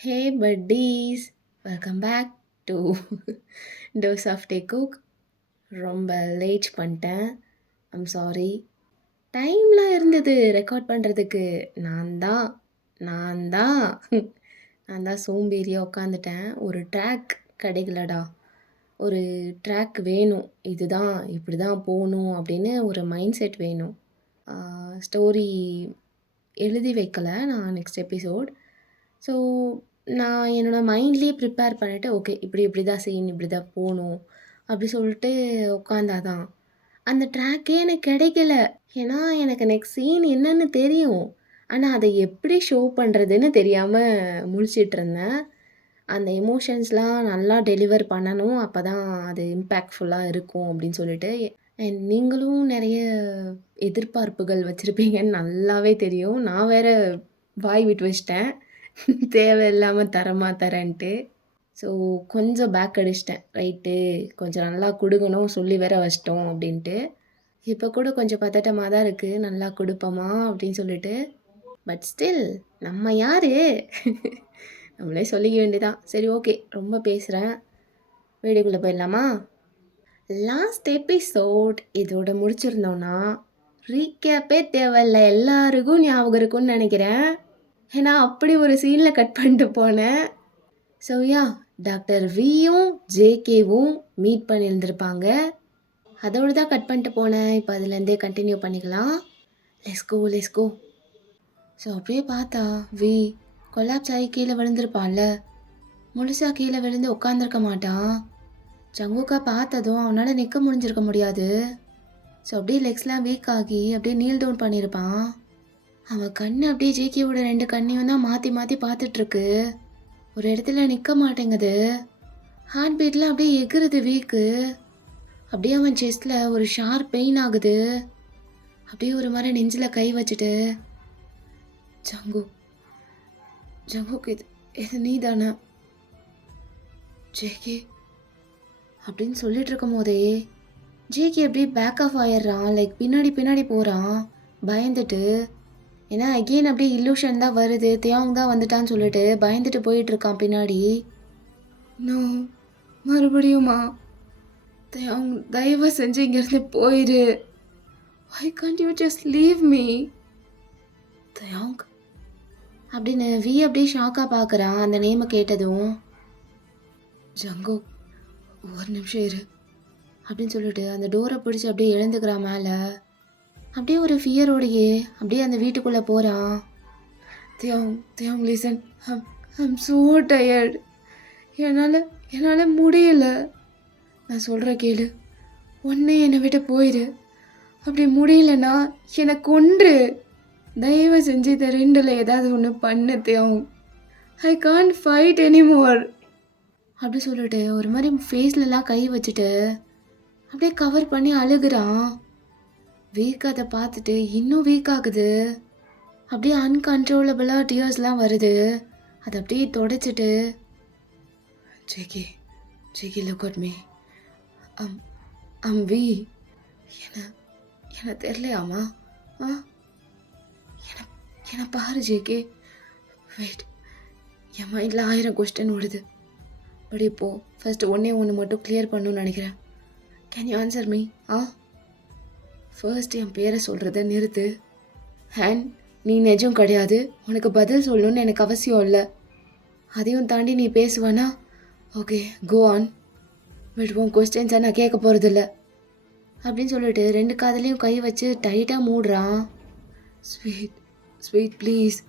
Hey buddies, welcome back to dose of the cook. ரொம்ப late பண்ணிட்டேன். I'm sorry. டைம்லாம் இருந்தது ரெக்கார்ட் பண்ணுறதுக்கு. நான் தான் நான் தான் நான் தான் சோம்பேறியாக உட்காந்துட்டேன். ஒரு ட்ராக் கிடைக்கலடா. ஒரு ட்ராக் வேணும். இதுதான் இப்படி தான் போகணும் அப்படின்னு ஒரு மைண்ட் செட் வேணும். ஸ்டோரி எழுதி வைக்கல நான் நெக்ஸ்ட் எபிசோட். ஸோ நான் என்னோடய மைண்ட்லேயே ப்ரிப்பேர் பண்ணிவிட்டு ஓகே இப்படி தான் சீன் இப்படி தான் போகணும் அப்படி சொல்லிட்டு உட்காந்தாதான் அந்த ட்ராக்கே எனக்கு கிடைக்கல. ஏன்னா எனக்கு நெக்ஸ்ட் சீன் என்னன்னு தெரியும், ஆனால் அதை எப்படி ஷோ பண்ணுறதுன்னு தெரியாமல் முழிச்சிட்டு இருந்தேன். அந்த எமோஷன்ஸ்லாம் நல்லா டெலிவர் பண்ணணும், அப்போ தான் அது இம்பேக்ட்ஃபுல்லாக இருக்கும் அப்படின்னு சொல்லிட்டு. அண்ட் நீங்களும் நிறைய எதிர்பார்ப்புகள் வச்சுருப்பீங்கன்னு நல்லாவே தெரியும். நான் வேறு வாய் விட்டு வச்சிட்டேன் தேவையில்லாமல் தரேன்ட்டு. ஸோ கொஞ்சம் பேக் அடிச்சிட்டேன். ரைட்டு, கொஞ்சம் நல்லா கொடுக்கணும் சொல்லி வேற வச்சிட்டோம் அப்படின்ட்டு. இப்போ கூட கொஞ்சம் பதட்டமாக தான் இருக்குது, நல்லா கொடுப்போமா அப்படின்னு சொல்லிட்டு. பட் ஸ்டில் நம்ம யார் நம்மளே சொல்லிக்க வேண்டியதான். சரி ஓகே, ரொம்ப பேசுகிறேன், வீடியோக்குள்ளே போயிடலாமா? லாஸ்ட் எபிசோட் இதோட முடிச்சிருந்தோன்னா ரீகேப்பே தேவையில்ல, எல்லாருக்கும் ஞாபகம் இருக்கும்னு நினைக்கிறேன். ஏன்னா அப்படி ஒரு சீனில் கட் பண்ணிட்டு போனேன். ஸோ யா, டாக்டர் வியும் ஜேகேவும் மீட் பண்ணியிருந்திருப்பாங்க. அதோடு தான் கட் பண்ணிட்டு போனேன். இப்போ அதுலேருந்தே கண்டினியூ பண்ணிக்கலாம். Let's go. ஸோ அப்படியே பார்த்தா வி கொலாப்ஸ் ஆகி கீழே விழுந்திருப்பான்ல, முழுசாக கீழே விழுந்து உட்காந்துருக்க மாட்டான். ஜங்குக்கா பார்த்ததும் அவனால் நிற்க முடிஞ்சிருக்க முடியாது. ஸோ அப்படியே லெக்ஸ்லாம் வீக் ஆகி அப்படியே நீல் டவுன் பண்ணியிருப்பான். அவன் கண் அப்படியே ஜேகேவோட 2 கண்ணையும் தான் மாற்றி மாற்றி பார்த்துட்ருக்கு. ஒரு இடத்துல நிற்க மாட்டேங்குது. ஹார்ட் பீட்லாம் அப்படியே எகுறுது வீக்கு. அப்படியே அவன் செஸ்டில் ஒரு ஷார்ப் பெயின் ஆகுது. அப்படியே ஒரு மாதிரி நெஞ்சில் கை வச்சுட்டு, ஜங்குக்கு இது நீ தானே ஜேகே அப்படின்னு சொல்லிட்டு இருக்கும் போதே ஜேகே அப்படியே பேக் ஆஃப் ஆயிடுறான். லைக் பின்னாடி போகிறான் பயந்துட்டு. ஏன்னா அகெயின் அப்படியே இல்லூஷன் தான் வருது, தியாங் தான் வந்துட்டான்னு சொல்லிட்டு பயந்துட்டு போயிட்டுருக்கான் பின்னாடி. நோ, மறுபடியுமா? தியாங் தயவு செஞ்சு இங்கேருந்து போயிடு. Why can't you just leave me? தியாங் அப்படின்னு வி அப்படியே ஷாக்காக பார்க்குறான் அந்த நேமை கேட்டதும். ஜங்கோ ஒரு நிமிஷம் இரு அப்படின்னு சொல்லிட்டு அந்த டோரை பிடிச்சி அப்படியே எழுந்துக்கிறான் மேலே. அப்படியே ஒரு ஃபியரோடையே அப்படியே அந்த வீட்டுக்குள்ளே போகிறான். தியாங் லிசன், ஐம் ஸோ டயர்ட். என்னால் முடியல. நான் சொல்கிற கேளு, ஒன்றே என்னை விட்டு போயிடு. அப்படி முடியலன்னா என்னை கொன்று. தயவு செஞ்சு இந்த 2ல் ஏதாவது ஒன்று பண்ணு தியாங். ஐ கான்ட் ஃபைட் எனிமோர் அப்படி சொல்லிட்டு ஒரு மாதிரி ஃபேஸ்லலாம் கை வச்சுட்டு அப்படியே கவர் பண்ணி அழுகுறான். வீக் அதை பார்த்துட்டு இன்னும் வீக் ஆகுது. அப்படியே அன்கன்ட்ரோலபிளாக டியர்ஸ்லாம் வருது. அதை அப்படியே தொடச்சிட்டு, JK look at me. V என்ன தெரியலையாமா? என்னை பாரு ஜேகே. வெயிட், என் மைண்டில் 1000 கொஸ்டின் ஓடுது. பட் இப்போது ஃபர்ஸ்ட் ஒன்று மட்டும் கிளியர் பண்ணணும்னு நினைக்கிறேன். Can you answer me? First என் பேரை சொல்கிறத நிறுத்து. அண்ட் நீ நிஜம் கிடையாது, உனக்கு பதில் சொல்லணும்னு எனக்கு அவசியம் இல்லை. அதையும் தாண்டி நீ பேசுவானா? Okay, go on. பட் உன் கொஸ்டின்ஸை நான் கேட்க போகிறதில்ல அப்படின்னு சொல்லிட்டு 2 காதலையும் கை வச்சு டைட்டாக மூடுறான். Sweet please,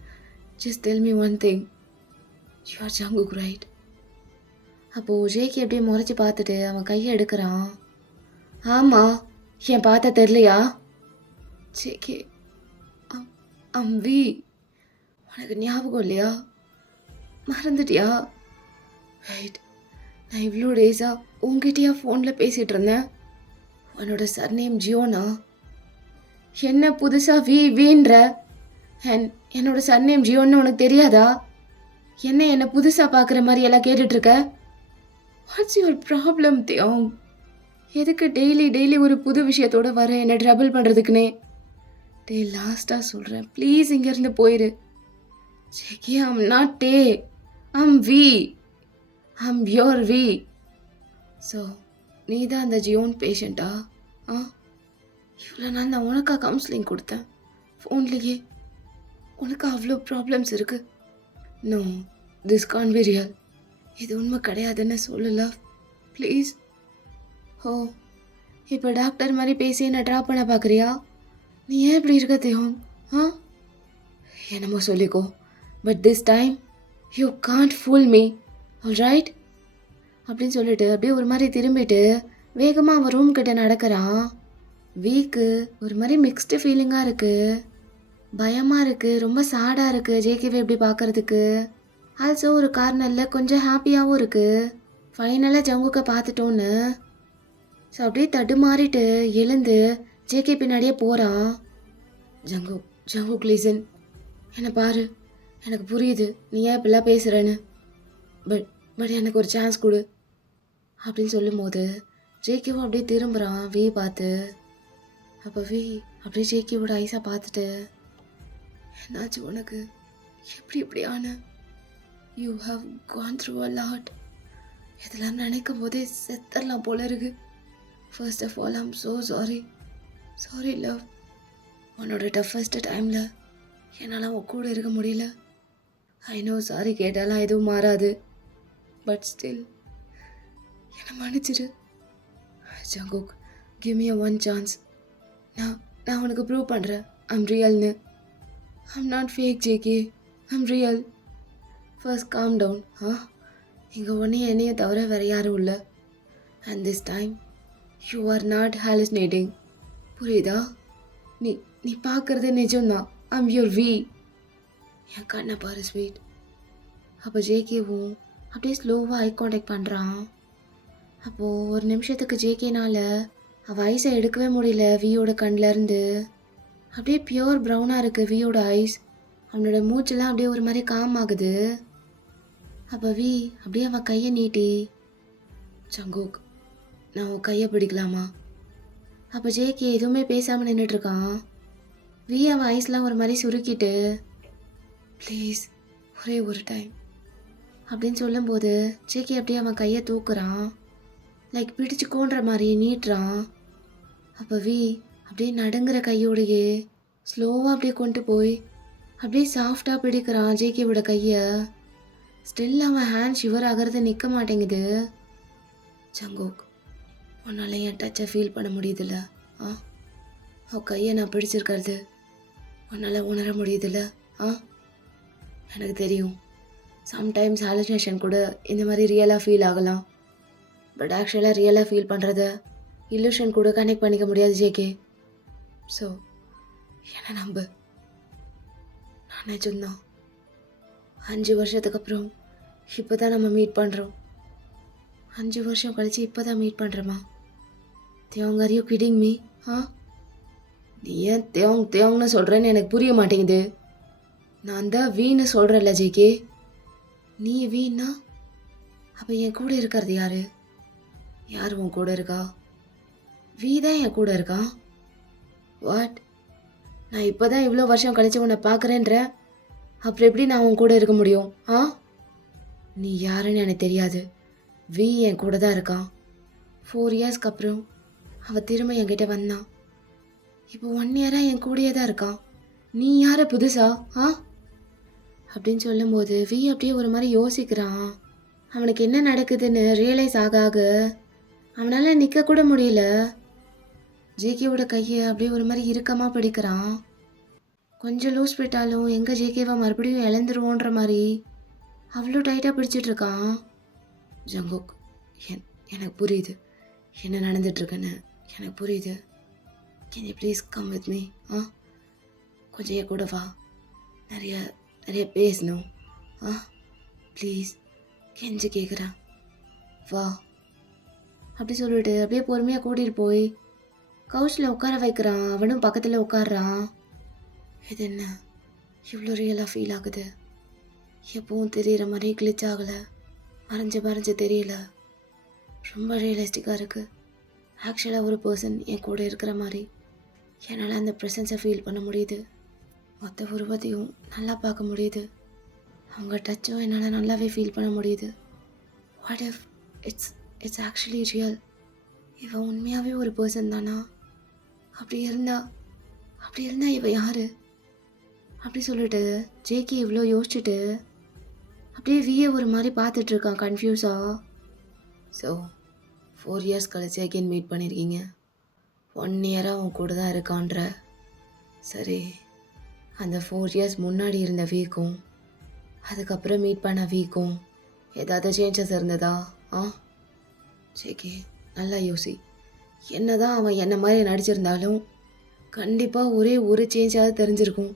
just tell me one thing. You are Jungkook right? அப்போது ஜேகே அப்படியே முறைச்சி பார்த்துட்டு அவன் கையை எடுக்கிறான். ஆமாம், என் பார்த்த தெரியலையா? ஜேகே, வி உனக்கு ஞாபகம் இல்லையா? மறந்துட்டியா? ரைட், நான் இவ்வளோ டேஸாக உங்ககிட்டயா ஃபோனில் பேசிகிட்டு இருந்தேன். உன்னோட சர்நேம் ஜியோனா? என்ன புதுசாக வீன்ற? அண்ட் என்னோட சர்நேம் ஜியோன்னு உனக்கு தெரியாதா? என்ன புதுசாக பார்க்குற மாதிரி எல்லாம் கேட்டுட்ருக்க? வாட்ஸ் யுவர் ப்ராப்ளம் தியாங்? எதுக்கு டெய்லி ஒரு புது விஷயத்தோடு வர என்னை ட்ரபிள் பண்ணுறதுக்குனே? லாஸ்ட்டாக சொல்கிறேன், ப்ளீஸ் இங்கேருந்து போயிடு. JK, I'm not I'm V. I'm your V. So நீ தான் அந்த ஜியோன் பேஷண்ட்டா? ஆ, இவ்வளோ நாள் நான் உனக்கா கவுன்சிலிங் கொடுத்தேன் ஃபோன்லேயே. உனக்கு அவ்வளோ ப்ராப்ளம்ஸ் இருக்கு. No, this can't be real. இது உண்மை கிடையாதுன்னு சொல்லல ப்ளீஸ். ஓ, இப்போ டாக்டர் மாதிரி பேசி என்ன ட்ராப் பண்ண பார்க்குறியா? நீ ஏன் இப்படி இருக்க தேவன்? ஆ, என்னமோ சொல்லிக்கோ, but this time you can't fool me, all right? அப்படின்னு சொல்லிட்டு அப்படியே ஒரு மாதிரி திரும்பிட்டு வேகமாக அவன் ரூம் கிட்ட நடக்கிறான். வீக்கு ஒரு மாதிரி மிக்ஸ்டு ஃபீலிங்காக இருக்குது. பயமாக இருக்குது, ரொம்ப சேடாக இருக்குது ஜேகேவை இப்படி பார்க்குறதுக்கு. ஆல்சோ ஒரு கார்னரில் கொஞ்சம் ஹாப்பியாகவும் இருக்குது. ஃபைனலாக ஜங்குக்கை பார்த்துட்டோன்னு. ஸோ அப்படியே தடுமாறிட்டு எழுந்து ஜேகே பின்னாடியே போகிறான். ஜங்குக் லிசன், என்னை பாரு, எனக்கு புரியுது நீ ஏன் இப்படிலாம் பேசுகிறேன்னு. பட் எனக்கு ஒரு சான்ஸ் கொடு அப்படின்னு சொல்லும்போது ஜேகேவும் அப்படியே திரும்புகிறான் வி பார்த்து. அப்போ வி அப்படியே ஜேகேவோட ஐஸாக பார்த்துட்டு, என்னாச்சு உனக்கு, எப்படி ஆன? You have gone through a lot. இதெல்லாம் நினைக்கும் போதே செத்தரலாம் போல இருக்கு. First of all I'm so sorry love. உன்னோட டஃபஸ்ட் டைமில் என்னால் உன் கூட இருக்க முடியல. ஐ நோ சாரி கேட்டாலாம் எதுவும் மாறாது, பட் ஸ்டில் என்னை மன்னிச்சிடு. Jungkook, give me one chance. நான் உனக்கு ப்ரூவ் பண்ணுறேன் ஐம் ரியல்னு. I'm not fake JK, I'm real. First calm down. இங்கே என்னையும் தவிர வேறு யாரும் இல்லை. And this time you are not hallucinating. புரியுதா? நீ பார்க்குறது நிஜம்தான். I'm your we. என் கண்ணை பாரு ஸ்வீட். அப்போ ஜேகேவும் அப்படியே ஸ்லோவாக ஐ கான்டாக்ட் பண்ணுறான். அப்போது ஒரு நிமிஷத்துக்கு ஜேகேனால் அவள் ஐஸை எடுக்கவே முடியல வியோட கண்ணிலேருந்து. அப்படியே பியோர் ப்ரௌனாக இருக்குது வியோட ஐஸ். அவனோட மூச்செல்லாம் அப்படியே ஒரு மாதிரி காம் ஆகுது. அப்போ வி அப்படியே அவன் கையை நீட்டி, ஜங்குக் நான் உன் கையை பிடிக்கலாமா? அப்போ ஜேகே எதுவுமே பேசாமல் நின்றுட்டுருக்கான். வி அவன் ஐஸ்லாம் ஒரு மாதிரி சுருக்கிட்டு, ப்ளீஸ் ஒரே ஒரு டைம் அப்படின்னு சொல்லும்போது ஜேகே அப்படியே அவன் கையை தூக்குறான், லைக் பிடிச்சிக்கோன்ற மாதிரி நீட்டுறான். அப்போ வி அப்படியே நடுங்கிற கையோடையே ஸ்லோவாக அப்படியே கொண்டு போய் அப்படியே சாஃப்டாக பிடிக்கிறான் ஜேகேவோட கையை. ஸ்டில் அவன் ஹேண்ட் ஷிவர் ஆகிறது நிற்க மாட்டேங்குது. ஜங்குக், உன்னால் என் டச்சை ஃபீல் பண்ண முடியுதுல்ல? அவன் கையை நான் பிடிச்சிருக்கிறது உன்னால் உணர முடியுதுல்ல? எனக்கு தெரியும் சம்டைம்ஸ் ஹாலுசினேஷன் கூட இந்த மாதிரி ரியலாக ஃபீல் ஆகலாம், பட் ஆக்சுவலாக ரியலாக ஃபீல் பண்ணுறத இல்லூஷன் கூட கனெக்ட் பண்ணிக்க முடியாது ஜேகே. ஸோ என்ன நம்பு, நான் நிஜம்தான். 5 வருஷத்துக்கு அப்புறம் இப்போ தான் நம்ம மீட் பண்ணுறோம். 5 வருஷம் கழித்து இப்போ தான் மீட் பண்ணுறோமா? தேவங்க, ஆர் யூ கிடிங் மீ? நீ ஏன் தேவங்கன்னு சொல்கிறேன்னு எனக்கு புரிய மாட்டேங்குது. நான் தான் வீன்னு சொல்கிறேன்ல ஜேகே. நீ வீணா அப்போ என் கூட இருக்கிறது யார்? யார் உன் கூட இருக்கா? வீ தான் என் கூட இருக்கான். வாட்? நான் இப்போ தான் இவ்வளோ வருஷம் கழித்து உன்னை பார்க்குறேன்ற, அப்புறம் எப்படி நான் உன் கூட இருக்க முடியும்? நீ யாருன்னு எனக்கு தெரியாது. வி என் கூட தான் இருக்கான். 4 இயர்ஸ்க்கு அப்புறம் அவள் திரும்ப என்கிட்ட வந்தான். இப்போ 1 இயராக என் கூடயே தான் இருக்கான். நீ யார புதுசா? அப்படின்னு சொல்லும்போது வி அப்படியே ஒரு மாதிரி யோசிக்கிறான். அவனுக்கு என்ன நடக்குதுன்னு ரியலைஸ் ஆக அவனால் நிற்க கூட முடியல. ஜேகேவோட கையை அப்படியே ஒரு மாதிரி இறுக்கமாக பிடிக்கிறான். கொஞ்சம் லூஸ் விட்டாலும் எங்கே ஜேகேவை மறுபடியும் இழந்துருவோன்ற மாதிரி அவ்வளோ டைட்டாக பிடிச்சிட்ருக்கான். ஜங்குக், எனக்கு புரியுது என்ன நடந்துட்டுருக்குன்னு, எனக்கு புரியுது. Can you please come with me? கொஞ்சம் என் கூட வா, நிறைய பேசணும். ப்ளீஸ் கெஞ்சி கேட்குறான், வா அப்படி சொல்லிட்டு அப்படியே பொறுமையாக கூட்டிகிட்டு போய் கவுச்சில் உட்கார வைக்கிறான். அவனும் பக்கத்தில் உட்காடுறான். இது என்ன இவ்வளோ ரியலாக ஃபீல் ஆகுது? எப்பவும் தெரிகிற மாதிரி கிளிச் ஆகலை, மறைஞ்சு தெரியல, ரொம்ப ரியலிஸ்டிக்காக இருக்குது. ஆக்சுவலாக ஒரு பர்சன் என் கூட இருக்கிற மாதிரி என்னால் அந்த ப்ரெசன்ஸை ஃபீல் பண்ண முடியுது. மொத்த உருவத்தையும் நல்லா பார்க்க முடியுது. அவங்க டச்சும் என்னால் நல்லாவே ஃபீல் பண்ண முடியுது. What if it's it's actually real? இவன் உண்மையாகவே ஒரு பர்சன் தானா? அப்படி இருந்தா இவ யாரு? அப்படி சொல்லிட்டு ஜேகே இவ்வளோ யோசிச்சுட்டு அப்படியே விஏ ஒரு மாதிரி பார்த்துட்ருக்கான் கன்ஃபியூஸாக. ஸோ 4 இயர்ஸ் கழிச்சு அகெயின் மீட் பண்ணியிருக்கீங்க. 1 இயராக அவன் கூட தான் இருக்கான்ற. சரி, அந்த 4 இயர்ஸ் முன்னாடி இருந்த வீக்கும் அதுக்கப்புறம் மீட் பண்ண வீக்கும் ஏதாவது சேஞ்சஸ் இருந்ததா? ஜேகே நல்லா யோசி. என்ன தான் அவன் என்ன மாதிரி நடிச்சிருந்தாலும் கண்டிப்பாக ஒரே ஒரு சேஞ்சாவது தெரிஞ்சிருக்கும்.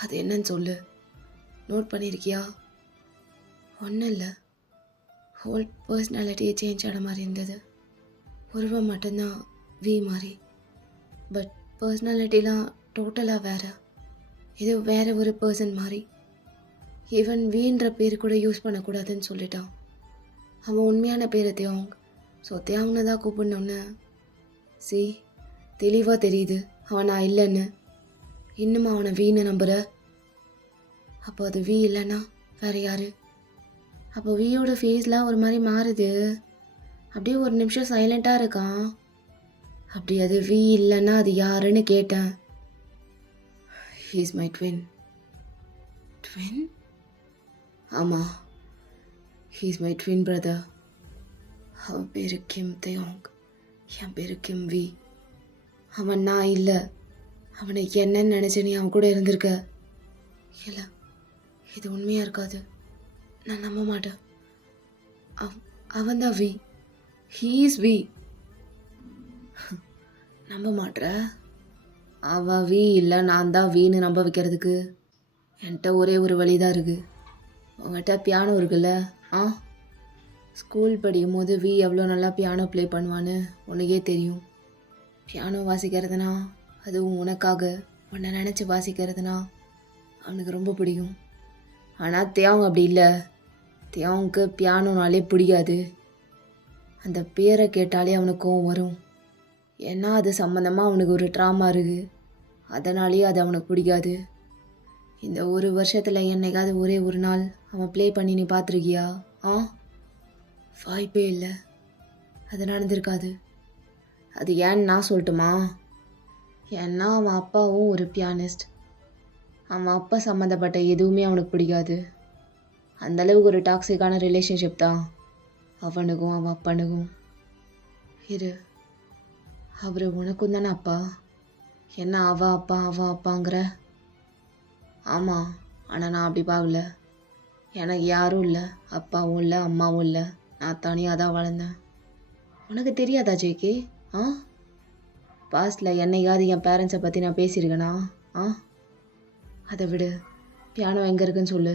அது என்னன்னு சொல்லு. நோட் பண்ணியிருக்கியா? ஒன்றும் இல்லை, ஹோல் பர்சனாலிட்டியே சேஞ்ச் ஆன மாதிரி இருந்தது. உருவம் மட்டும்தான் வி மாதிரி, பட் பர்சனாலிட்டிலாம் டோட்டலாக வேறு. ஏதோ வேறு ஒரு பர்சன் மாதிரி. ஈவன் வீன்ற பேர் கூட யூஸ் பண்ணக்கூடாதுன்னு சொல்லிட்டான். அவன் உண்மையான பேர் தியாங். ஸோ தியாங்னு தான் கூப்பிடணுன்னு. தெளிவாக தெரியுது அவன் நான் இல்லைன்னு. இன்னும் அவனை வீன்னு நம்புற? அப்போ அது வி இல்லைன்னா வேறு யாரு? அப்போ வியோட ஃபேஸ்லாம் ஒரு மாதிரி மாறுது. அப்படியே ஒரு நிமிஷம் சைலண்ட்டாக இருக்கான். அப்படி அது வி இல்லைன்னா அது யாருன்னு கேட்டேன். He's my twin. ட்வின்? ஆமாம், ஹீஸ் மை ட்வின் பிரதர். அவன் பேரு கிம் தியோங், என் பேரு கிம் வி. அவன் நான் இல்லை. அவனை என்னன்னு நினச்சி நீ அவன் கூட இருந்திருக்க. இல்லை, இது உண்மையாக இருக்காது. நான் நம்ப மாட்டேன். அவன் தான் வி. He's we. நம்ப மாட்ற? அவன் வி இல்லை, நான் தான் வீன்னு நம்ப வைக்கிறதுக்கு என்கிட்ட ஒரே ஒரு வழி தான் இருக்குது. உங்கள்கிட்ட பியானோ இருக்குல்ல? ஸ்கூல் படிக்கும் போது வி எவ்வளோ நல்லா பியானோ ப்ளே பண்ணுவான்னு உனக்கே தெரியும். பியானோ வாசிக்கிறதுனா, அதுவும் உனக்காக உன்னை நினச்சி வாசிக்கிறதுனா அவனுக்கு ரொம்ப பிடிக்கும். ஆனால் தியாங் அப்படி இல்லை. தியாங்க்கு பியானோனாலே பிடிக்காது. அந்த பேரை கேட்டாலே அவனுக்கு கோவம் வரும். ஏன்னா அது சம்மந்தமாக அவனுக்கு ஒரு ட்ராமா இருக்குது. அதனாலேயே அது அவனுக்கு பிடிக்காது. இந்த 1 வருஷத்தில் என்னைக்காவது ஒரே ஒரு நாள் அவன் ப்ளே பண்ணி நீ பார்த்துருக்கியா? வாய்ப்பே இல்லை. அது நடந்திருக்காது. அது ஏன்னு நான் சொல்லட்டுமா? ஏன்னா அவன் அப்பாவும் ஒரு பியானிஸ்ட். அவன் அப்பா சம்மந்தப்பட்ட எதுவுமே அவனுக்கு பிடிக்காது. அந்தளவுக்கு ஒரு டாக்ஸிக்கான ரிலேஷன்ஷிப் தான் அவனுக்கும் அவன் அப்பனுக்கும். அவர் உனக்கும் தானே அப்பா? என்ன அவன் அப்பாங்கிற? ஆமாம், ஆனால் நான் அப்படி பார்க்கல. எனக்கு யாரும் இல்லை, அப்பாவும் இல்லை, அம்மாவும் இல்லை. நான் தனியாக தான் வளர்ந்தேன். உனக்கு தெரியாதா ஜேகே? பாஸ்டில் என்னைக்காவது என் பேரண்ட்ஸை பற்றி நான் பேசியிருக்கேனா? அதை விடு, பியானோ எங்கே இருக்குன்னு சொல்லு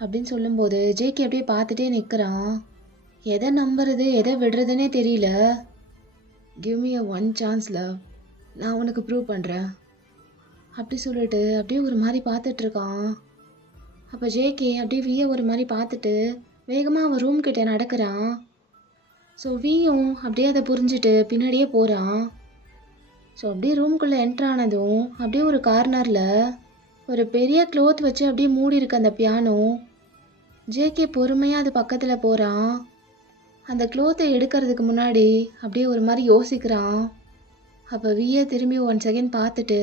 அப்படின்னு சொல்லும்போது ஜேகே அப்படியே பார்த்துட்டே நிற்கிறான். எதை நம்புறது எதை விடுறதுன்னே தெரியல. Give me a one chance love, நான் உனக்கு ப்ரூவ் பண்ணுறேன் அப்படி சொல்லிட்டு அப்படியே ஒரு மாதிரி பார்த்துட்ருக்கான். அப்போ ஜேகே அப்படியே வியை ஒரு மாதிரி பார்த்துட்டு வேகமாக அவன் ரூம் கிட்ட நடக்கிறான். ஸோ வியும் அப்படியே அதை புரிஞ்சுட்டு பின்னாடியே போகிறான். ஸோ அப்படியே ரூம்குள்ளே என்ட்ரானதும் அப்படியே ஒரு கார்னரில் ஒரு பெரிய க்ளோத் வச்சு அப்படியே மூடி இருக்கு அந்த பியானோ. ஜேகே பொறுமையாக அது பக்கத்தில் போகிறான். அந்த க்ளோத்தை எடுக்கிறதுக்கு முன்னாடி அப்படியே ஒரு மாதிரி யோசிக்கிறான். அப்போ வியை திரும்பி 1 செகண்ட் பார்த்துட்டு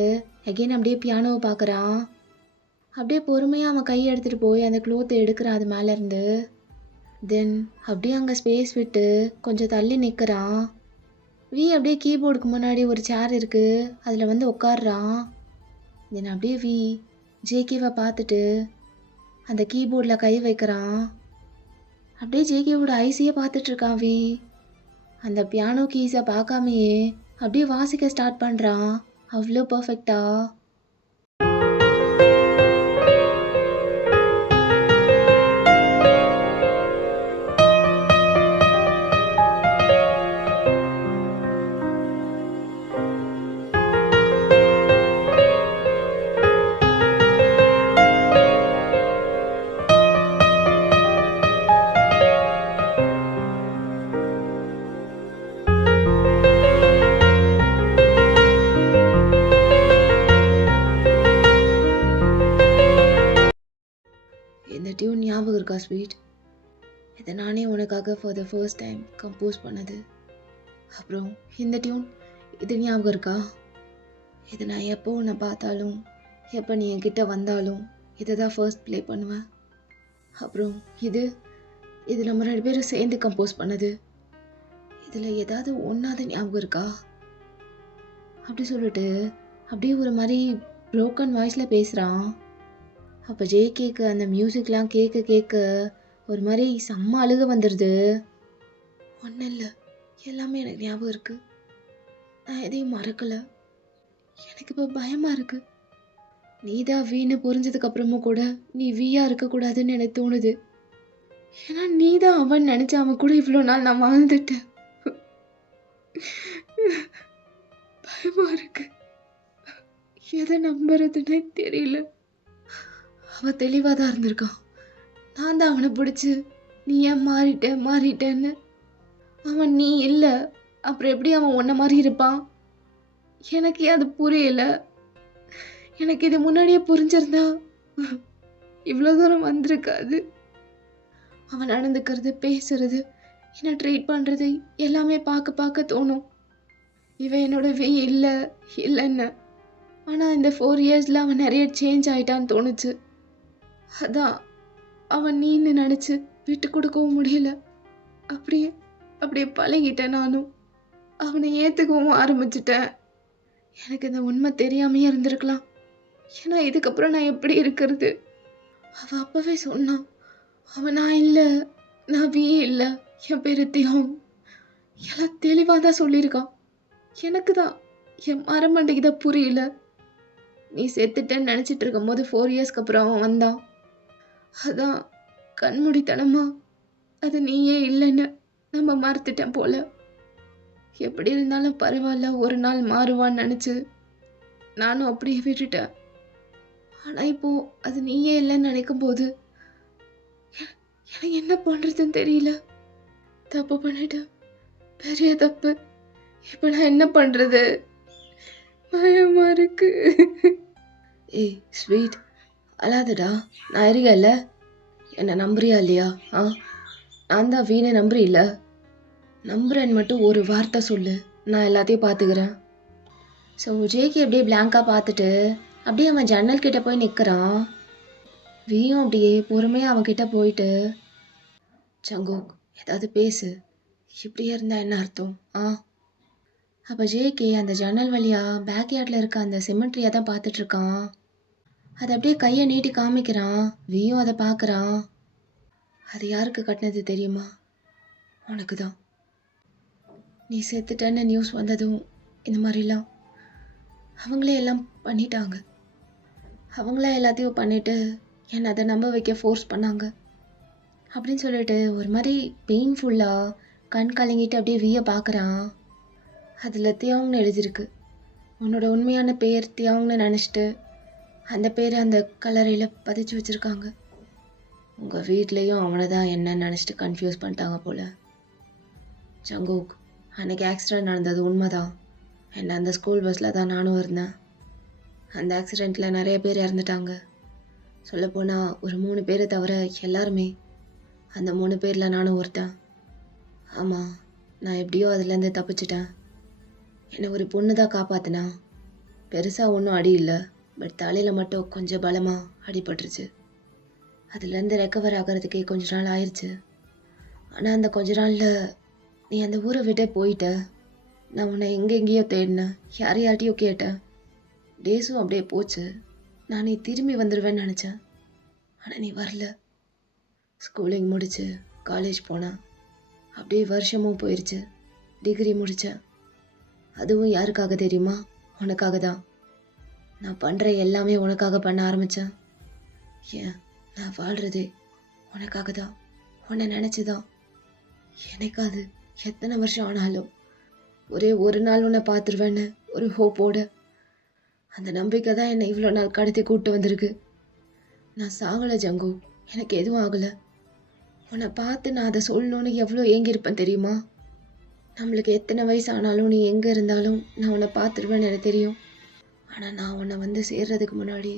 அகெயின் அப்படியே பியானோவை பார்க்குறான். அப்படியே பொறுமையாக அவன் கையை எடுத்துகிட்டு போய் அந்த க்ளோத்தை எடுக்கிறான் அது மேலேருந்து. தென் அப்படியே அங்கே ஸ்பேஸ் விட்டு கொஞ்சம் தள்ளி நிற்கிறான். வி அப்படியே கீபோர்டுக்கு முன்னாடி ஒரு சேர் இருக்குது, அதில் வந்து உட்காடுறான். தென் அப்படியே வி ஜேகேவை பார்த்துட்டு அந்த கீபோர்டில் கை வைக்கிறான். அப்படியே ஜேகேவோட ஐஸையே பார்த்துட்ருக்கான் வி. அந்த பியானோ கீஸை பார்க்காமையே அப்படியே வாசிக்க ஸ்டார்ட் பண்ணுறான் அவ்வளோ பர்ஃபெக்டாக. இருக்கா ஸ்வீட்? இதை நானே உனக்காக for the first time compose பண்ணது. அப்புறம் இந்த டியூன், இது ஞாபகம் இருக்கா? இது நான் எப்போ உன்னை பார்த்தாலும், எப்போ நீ என்கிட்ட வந்தாலும் இதை தான் ஃபர்ஸ்ட் ப்ளே பண்ணுவேன். அப்புறம் இது இது நம்ம 2 பேரும் சேர்ந்து கம்போஸ் பண்ணது. இதில் ஏதாவது ஒன்றாவது ஞாபகம் இருக்கா? அப்படி சொல்லிட்டு அப்படியே ஒரு மாதிரி ப்ரோக்கன் வாய்ஸில் பேசுகிறான். அப்போ ஜேகேக்கு அந்த மியூசிக்லாம் கேட்க கேட்க ஒரு மாதிரி செம்ம அழுக வந்துடுது. ஒன்றும் இல்லை, எல்லாமே எனக்கு ஞாபகம் இருக்குது. நான் எதையும் மறக்கலை. எனக்கு இப்போ பயமாக இருக்குது. நீ தான் வீணு புரிஞ்சதுக்கப்புறமும் கூட நீ வீயா இருக்கக்கூடாதுன்னு எனக்கு தோணுது. ஏன்னா நீ தான் அவன் நினச்ச அவன் கூட இவ்வளோ நாள் நான் வாழ்ந்துட்டேன். பயமாக இருக்கு. எதை நம்புறதுன்னே தெரியல. அவன் தெளிவாக தான் இருந்திருக்கான். நான் தான் அவனை பிடிச்சி நீ ஏன் மாறிட்டேன்னு. அவன் நீ இல்லை, அப்புறம் எப்படி அவன் உன்ன மாதிரி இருப்பான்? எனக்கு அது புரியல. எனக்கு இது முன்னாடியே புரிஞ்சிருந்தா இவ்வளோ தூரம் வந்திருக்காது. அவன் நடந்துக்கிறது, பேசுறது, என்ன ட்ரீட் பண்ணுறது எல்லாமே பார்க்க தோணும். இவன் என்னோட இல்லைன்னு. ஆனால் இந்த 4 இயர்ஸில் அவன் நிறைய சேஞ்ச் ஆகிட்டான்னு தோணுச்சு. அதான் அவன் நீன்னு நினச்சி விட்டு கொடுக்கவும் முடியல. அப்படியே பழகிட்டேன். நானும் அவனை ஏற்றுக்கவும் ஆரம்பிச்சிட்டேன். எனக்கு இந்த உண்மை தெரியாமையே இருந்திருக்கலாம். ஏன்னா இதுக்கப்புறம் நான் எப்படி இருக்கிறது? அவன் அப்பவே சொன்னான், அவன் நான் இல்லை, நான் இல்லை, என் பேரு தியாங். எல்லாம் தெளிவாக தான் சொல்லியிருக்கான். எனக்கு தான் என் மரமண்டைக்கு தான் புரியல. நீ செத்துட்டேன்னு நினச்சிட்டு இருக்கும் போது 4 இயர்ஸ்க்கு அப்புறம் அவன் வந்தான். அதான் கண்மூடித்தனமா அது நீயே இல்லைன்னு நம்ம மறுத்துட்டேன் போல. எப்படி இருந்தாலும் பரவாயில்ல, ஒரு நாள் மாறுவான்னு நினச்சி நானும் அப்படியே விட்டுட்டேன். ஆனால் இப்போ அது நீயே இல்லைன்னு நினைக்கும் போது எனக்கு என்ன பண்ணுறதுன்னு தெரியல. தப்பு பண்ணிட்டேன், பெரிய தப்பு. இப்போ நான் என்ன பண்ணுறது? பயமா இருக்கு. ஏய் ஸ்வீட், அழாதடா. நான் இருக்கல, என்னை நம்புறியா இல்லையா? நான் தான் வீணை நம்புறீல்ல? நம்புறேன்னு மட்டும் ஒரு வார்த்தை சொல்லு, நான் எல்லாத்தையும் பார்த்துக்கிறேன். ஸோ ஜேகே அப்படியே பிளாங்காக பார்த்துட்டு அப்படியே அவன் ஜன்னல் கிட்ட போய் நிற்கிறான். வீயும் அப்படியே பொறுமையாக அவன்கிட்ட போயிட்டு, சங்கோக் ஏதாவது பேசு, இப்படியே இருந்தா என்ன அர்த்தம்? அப்போ ஜேகே அந்த ஜன்னல் வழியாக பேக் யார்டில் இருக்க அந்த சிமெண்ட்ரியை தான் பார்த்துட்ருக்கான். அதை அப்படியே கையை நீட்டி காமிக்கிறான். வீயும் அதை பார்க்குறான். அது யாருக்கு கட்டினது தெரியுமா? உனக்கு தான். நீ செத்துட்டேன்னு நியூஸ் வந்ததும் இந்த மாதிரிலாம் அவங்களே எல்லாம் பண்ணிட்டாங்க. அவங்களே எல்லாத்தையும் பண்ணிவிட்டு என்னை அதை நம்ப வைக்க ஃபோர்ஸ் பண்ணாங்க அப்படின்னு சொல்லிட்டு ஒரு மாதிரி பெயின்ஃபுல்லாக கண் கலங்கிட்டு அப்படியே வீயை பார்க்குறான். அதில் தியாங்னு எழுதியிருக்கு. உன்னோட உண்மையான பேர் தியாங்னு நினச்சிட்டு அந்த பேரை அந்த கலரையில் பதிச்சு வச்சுருக்காங்க. உங்கள் வீட்லேயும் அவனை தான் என்னன்னு நினச்சிட்டு கன்ஃபியூஸ் பண்ணிட்டாங்க போல். ஜங்கோக், அன்றைக்கி ஆக்சிடெண்ட் நடந்தது உண்மைதான். என்ன அந்த ஸ்கூல் பஸ்ஸில் தான் நானும் இருந்தேன். அந்த ஆக்சிடெண்ட்டில் நிறைய பேர் இறந்துட்டாங்க. சொல்லப்போனால் ஒரு 3 பேரை தவிர எல்லாருமே. அந்த 3 பேரில் நானும் ஒருத்தன். ஆமாம், நான் எப்படியோ அதுலேருந்து தப்பிச்சிட்டேன். என்னை ஒரு பொண்ணு தான் காப்பாற்றினா. பெருசாக ஒன்றும் அடி இல்லை, பட் தலையில் மட்டும் கொஞ்சம் பலமாக அடிபட்டுருச்சு. அதுலேருந்து ரெக்கவர் ஆகிறதுக்கே கொஞ்ச நாள் ஆயிடுச்சு. ஆனால் அந்த கொஞ்ச நாளில் நீ அந்த ஊரை விட்டே போயிட்ட. நான் உன்னை எங்கெங்கேயோ தேடினேன், யாரையாட்டியோ கேட்டேன். டேஸும் அப்படியே போச்சு. நான் நீ திரும்பி வந்துடுவேன்னு நினச்சேன், ஆனால் நீ வரல. ஸ்கூலிங் முடிச்சு காலேஜ் போனேன். அப்படியே வருஷமும் போயிடுச்சு. டிகிரி முடித்தேன். அதுவும் யாருக்காக தெரியுமா? உனக்காக தான். நான் பண்ணுற எல்லாமே உனக்காக பண்ண ஆரம்பித்தேன். ஏன் நான் வாழ்கிறதே உனக்காக தான், உன்னை நினச்சி தான். எனக்கு அது எத்தனை வருஷம் ஆனாலும் ஒரே ஒரு நாள் உன்னை பார்த்துருவேன்னு ஒரு ஹோப்போட, அந்த நம்பிக்கை தான் என்னை இவ்வளோ நாள் கடத்தி கூப்பிட்டு வந்திருக்கு. நான் சாகலை ஜங்கு, எனக்கு எதுவும் ஆகலை. உன்னை பார்த்து நான் அதை சொல்லணுன்னு எவ்வளோ ஏங்கியிருப்பேன் தெரியுமா? நம்மளுக்கு எத்தனை வயசு ஆனாலும் நீ எங்கே இருந்தாலும் நான் உன்னை பார்த்துருவேன்னு எனக்கு தெரியும். ஆனால் நான் உன்னை வந்து சேர்றதுக்கு முன்னாடி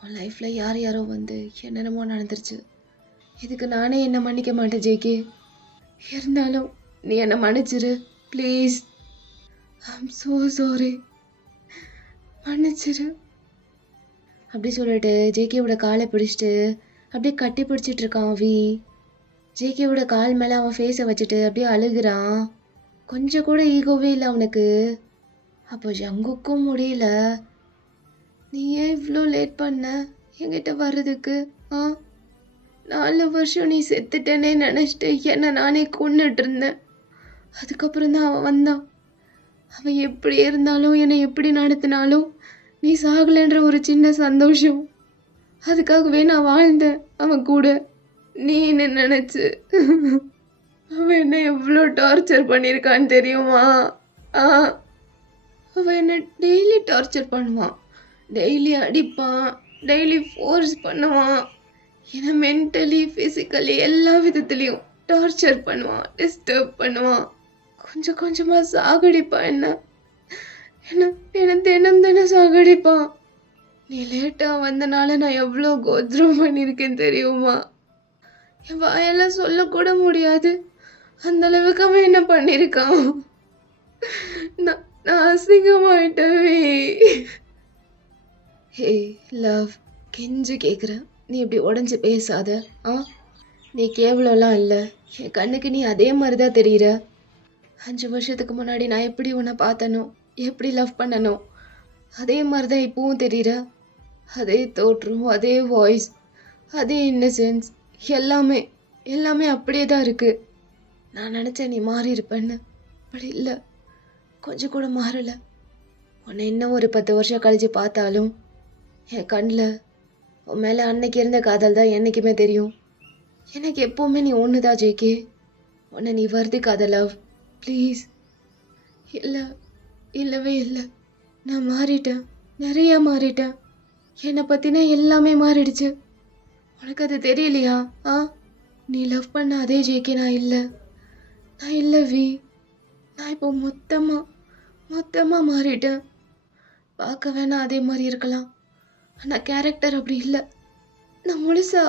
உன் லைஃப்பில் யார் யாரோ வந்து என்னென்னமோ நடந்துருச்சு. இதுக்கு நானே என்ன மன்னிக்க மாட்டேன் ஜேகே. இருந்தாலும் நீ என்னை மன்னிச்சிரு ப்ளீஸ். ஐம் ஸோ சாரி, மன்னிச்சிரு. அப்படி சொல்லிட்டு ஜேகேவோட காலை பிடிச்சிட்டு அப்படியே கட்டி பிடிச்சிட்டு இருக்கான் வி. ஜேகேவோட கால் மேலே அவன் ஃபேஸை வச்சுட்டு அப்படியே அழுகுறான். கொஞ்சம் கூட ஈகோவே இல்லை அவனுக்கு. அப்போ ஜங்குக்கும் முடியல. நீ ஏன் இவ்வளோ லேட் பண்ண என்கிட்ட வர்றதுக்கு? 4 வருஷம் நீ செத்துட்டேனே நினச்சிட்டு என்னை நானே கொன்னுட்டு இருந்தேன். அதுக்கப்புறம் தான் அவன் வந்தான். அவன் எப்படி இருந்தாலும் என்னை எப்படி நடத்தினாலும் நீ சாகலைன்ற ஒரு சின்ன சந்தோஷம், அதுக்காகவே நான் வாழ்ந்தேன் அவன் கூட. நீ என்ன நினச்சி அவன் என்ன எவ்வளோ டார்ச்சர் பண்ணியிருக்கான்னு தெரியுமா? அவன் என்ன டெய்லி டார்ச்சர் பண்ணுவான், டெய்லி அடிப்பான், டெய்லி ஃபோர்ஸ் பண்ணுவான், என்னை மென்டலி ஃபிசிக்கலி எல்லா விதத்துலேயும் டார்ச்சர் பண்ணுவான், டிஸ்டர்ப் பண்ணுவான், கொஞ்சம் கொஞ்சமாக சாகடிப்பான். என்ன தினம் தினம் சாகடிப்பான். நீ லேட்டாக வந்தனால நான் எவ்வளோ கோத்ரூம் பண்ணியிருக்கேன் தெரியுமா? என் வாயெல்லாம் சொல்லக்கூட முடியாது, அந்த அளவுக்கு அவன் என்ன பண்ணியிருக்கான். நான் அசிங்கமாயிட்டவே. ஹே லவ், கெஞ்சு கேட்குறேன், நீ இப்படி உடஞ்சி பேசாத. நீ கேவலம்லாம் இல்லை, என் கண்ணுக்கு நீ அதே மாதிரி தான் தெரியுற. 5 வருஷத்துக்கு முன்னாடி நான் எப்படி உன்னை பார்த்தனோ, எப்படி லவ் பண்ணனோ, அதே மாதிரி தான் இப்போவும் தெரியுற. அதே தோற்றம், அதே வாய்ஸ், அதே இன்னசென்ஸ், எல்லாமே எல்லாமே அப்படியே தான் இருக்குது. நான் நினச்சேன் நீ மாறி இருப்பேன்னு, அப்படி இல்லை, கொஞ்சம் கூட மாறலை. உன்னை இன்னும் ஒரு 10 வருஷம் கழித்து பார்த்தாலும் என் கண்ணில் உன் மேலே அன்னைக்கு இருந்த காதல் தான் என்றைக்குமே தெரியும். எனக்கு எப்போவுமே நீ ஒன்று தான் ஜேகே, உன்னை நீ வருதிக்காத லவ் ப்ளீஸ். இல்லை, இல்லவே இல்லை, நான் மாறிட்டேன், நிறையா மாறிட்டேன். என்னை பற்றினா எல்லாமே மாறிடுச்சு. உனக்கு அது தெரியலையா? நீ லவ் பண்ண அதே ஜேகே நான் இல்லை வி. நான் இப்போ மொத்தமாக மாறிட்டேன். பார்க்க வேணா அதே மாதிரி இருக்கலாம், ஆனால் கேரக்டர் அப்படி இல்லை. நான் முழுசா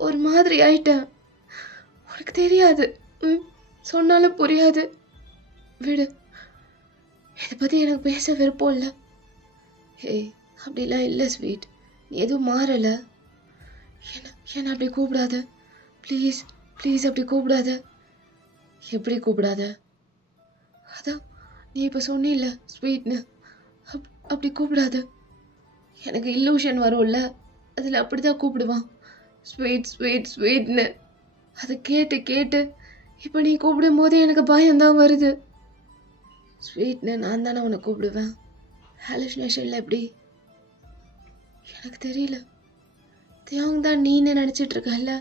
ஒரு மாதிரி ஆயிட்டேன். உனக்கு தெரியாது, சொன்னாலும் புரியாது. விடு, இதை பற்றி எனக்கு பேச விருப்பம் இல்லை. அப்படிலாம் இல்லை ஸ்வீட், நீ எதுவும் மாறலை. என்ன அப்படி கூப்பிடாத ப்ளீஸ், அப்படி கூப்பிடாத. எப்படி கூப்பிடாத? அதான் நீ இப்போ சொன்னில்ல ஸ்வீட்னு, அப்படி கூப்பிடாத. எனக்கு இல்லூஷன் வரும்ல, அதில் அப்படி தான் கூப்பிடுவான், ஸ்வீட்னு. அதை கேட்டு இப்போ நீ கூப்பிடும் போதே எனக்கு பயம்தான் வருது. ஸ்வீட்னு நான் தானே உன்னை கூப்பிடுவேன், ஹாலுசினேஷனில் எப்படி? எனக்கு தெரியல, தியாங் தான் நீன்னு நினச்சிட்டு இருக்கல,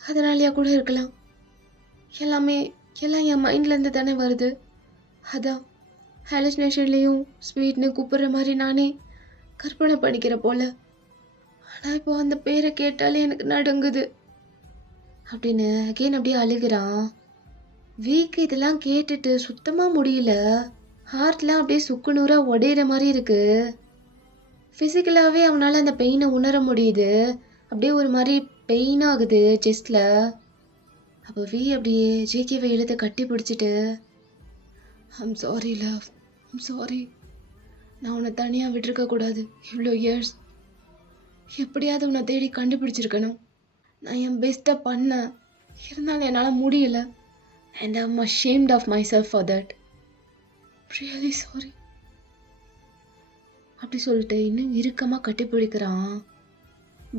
அதனாலயா கூட இருக்கலாம். எல்லாம் என் மைண்ட்லேருந்து தானே வருது. அதான் ஹாலுசினேஷன்லேயும் ஸ்வீட்னு கூப்பிட்ற மாதிரி நானே கற்பனை பண்ணிக்கிற போல. ஆனால் இப்போ அந்த பேரை கேட்டாலே எனக்கு நடுங்குது அப்படின்னு அகெயின் அப்படியே அழுகிறான். வீக்கு இதெல்லாம் கேட்டுட்டு சுத்தமாக முடியல. ஹார்ட்லாம் அப்படியே சுக்குநூறாக உடையிற மாதிரி இருக்கு. ஃபிசிக்கலாகவே அவனால் அந்த பெயினை உணர முடியுது. அப்படியே ஒரு மாதிரி பெயின் ஆகுது செஸ்டில். அப்போ வி அப்படியே ஜேகேவை இழுத்து கட்டி பிடிச்சிட்டு, I'm sorry love, I'm sorry. நான் உன்னை தனியாக விட்டுருக்கக்கூடாது. இவ்வளோ இயர்ஸ் எப்படியாவது உன்னை தேடி கண்டுபிடிச்சிருக்கணும். நான் என் பெஸ்ட்டை பண்ணேன், இருந்தாலும் என்னால் முடியல. And I'm ashamed of myself for that. Really sorry. அப்படி சொல்லிட்டு இன்னும் இறுக்கமாக கட்டி பிடிக்கிறான்.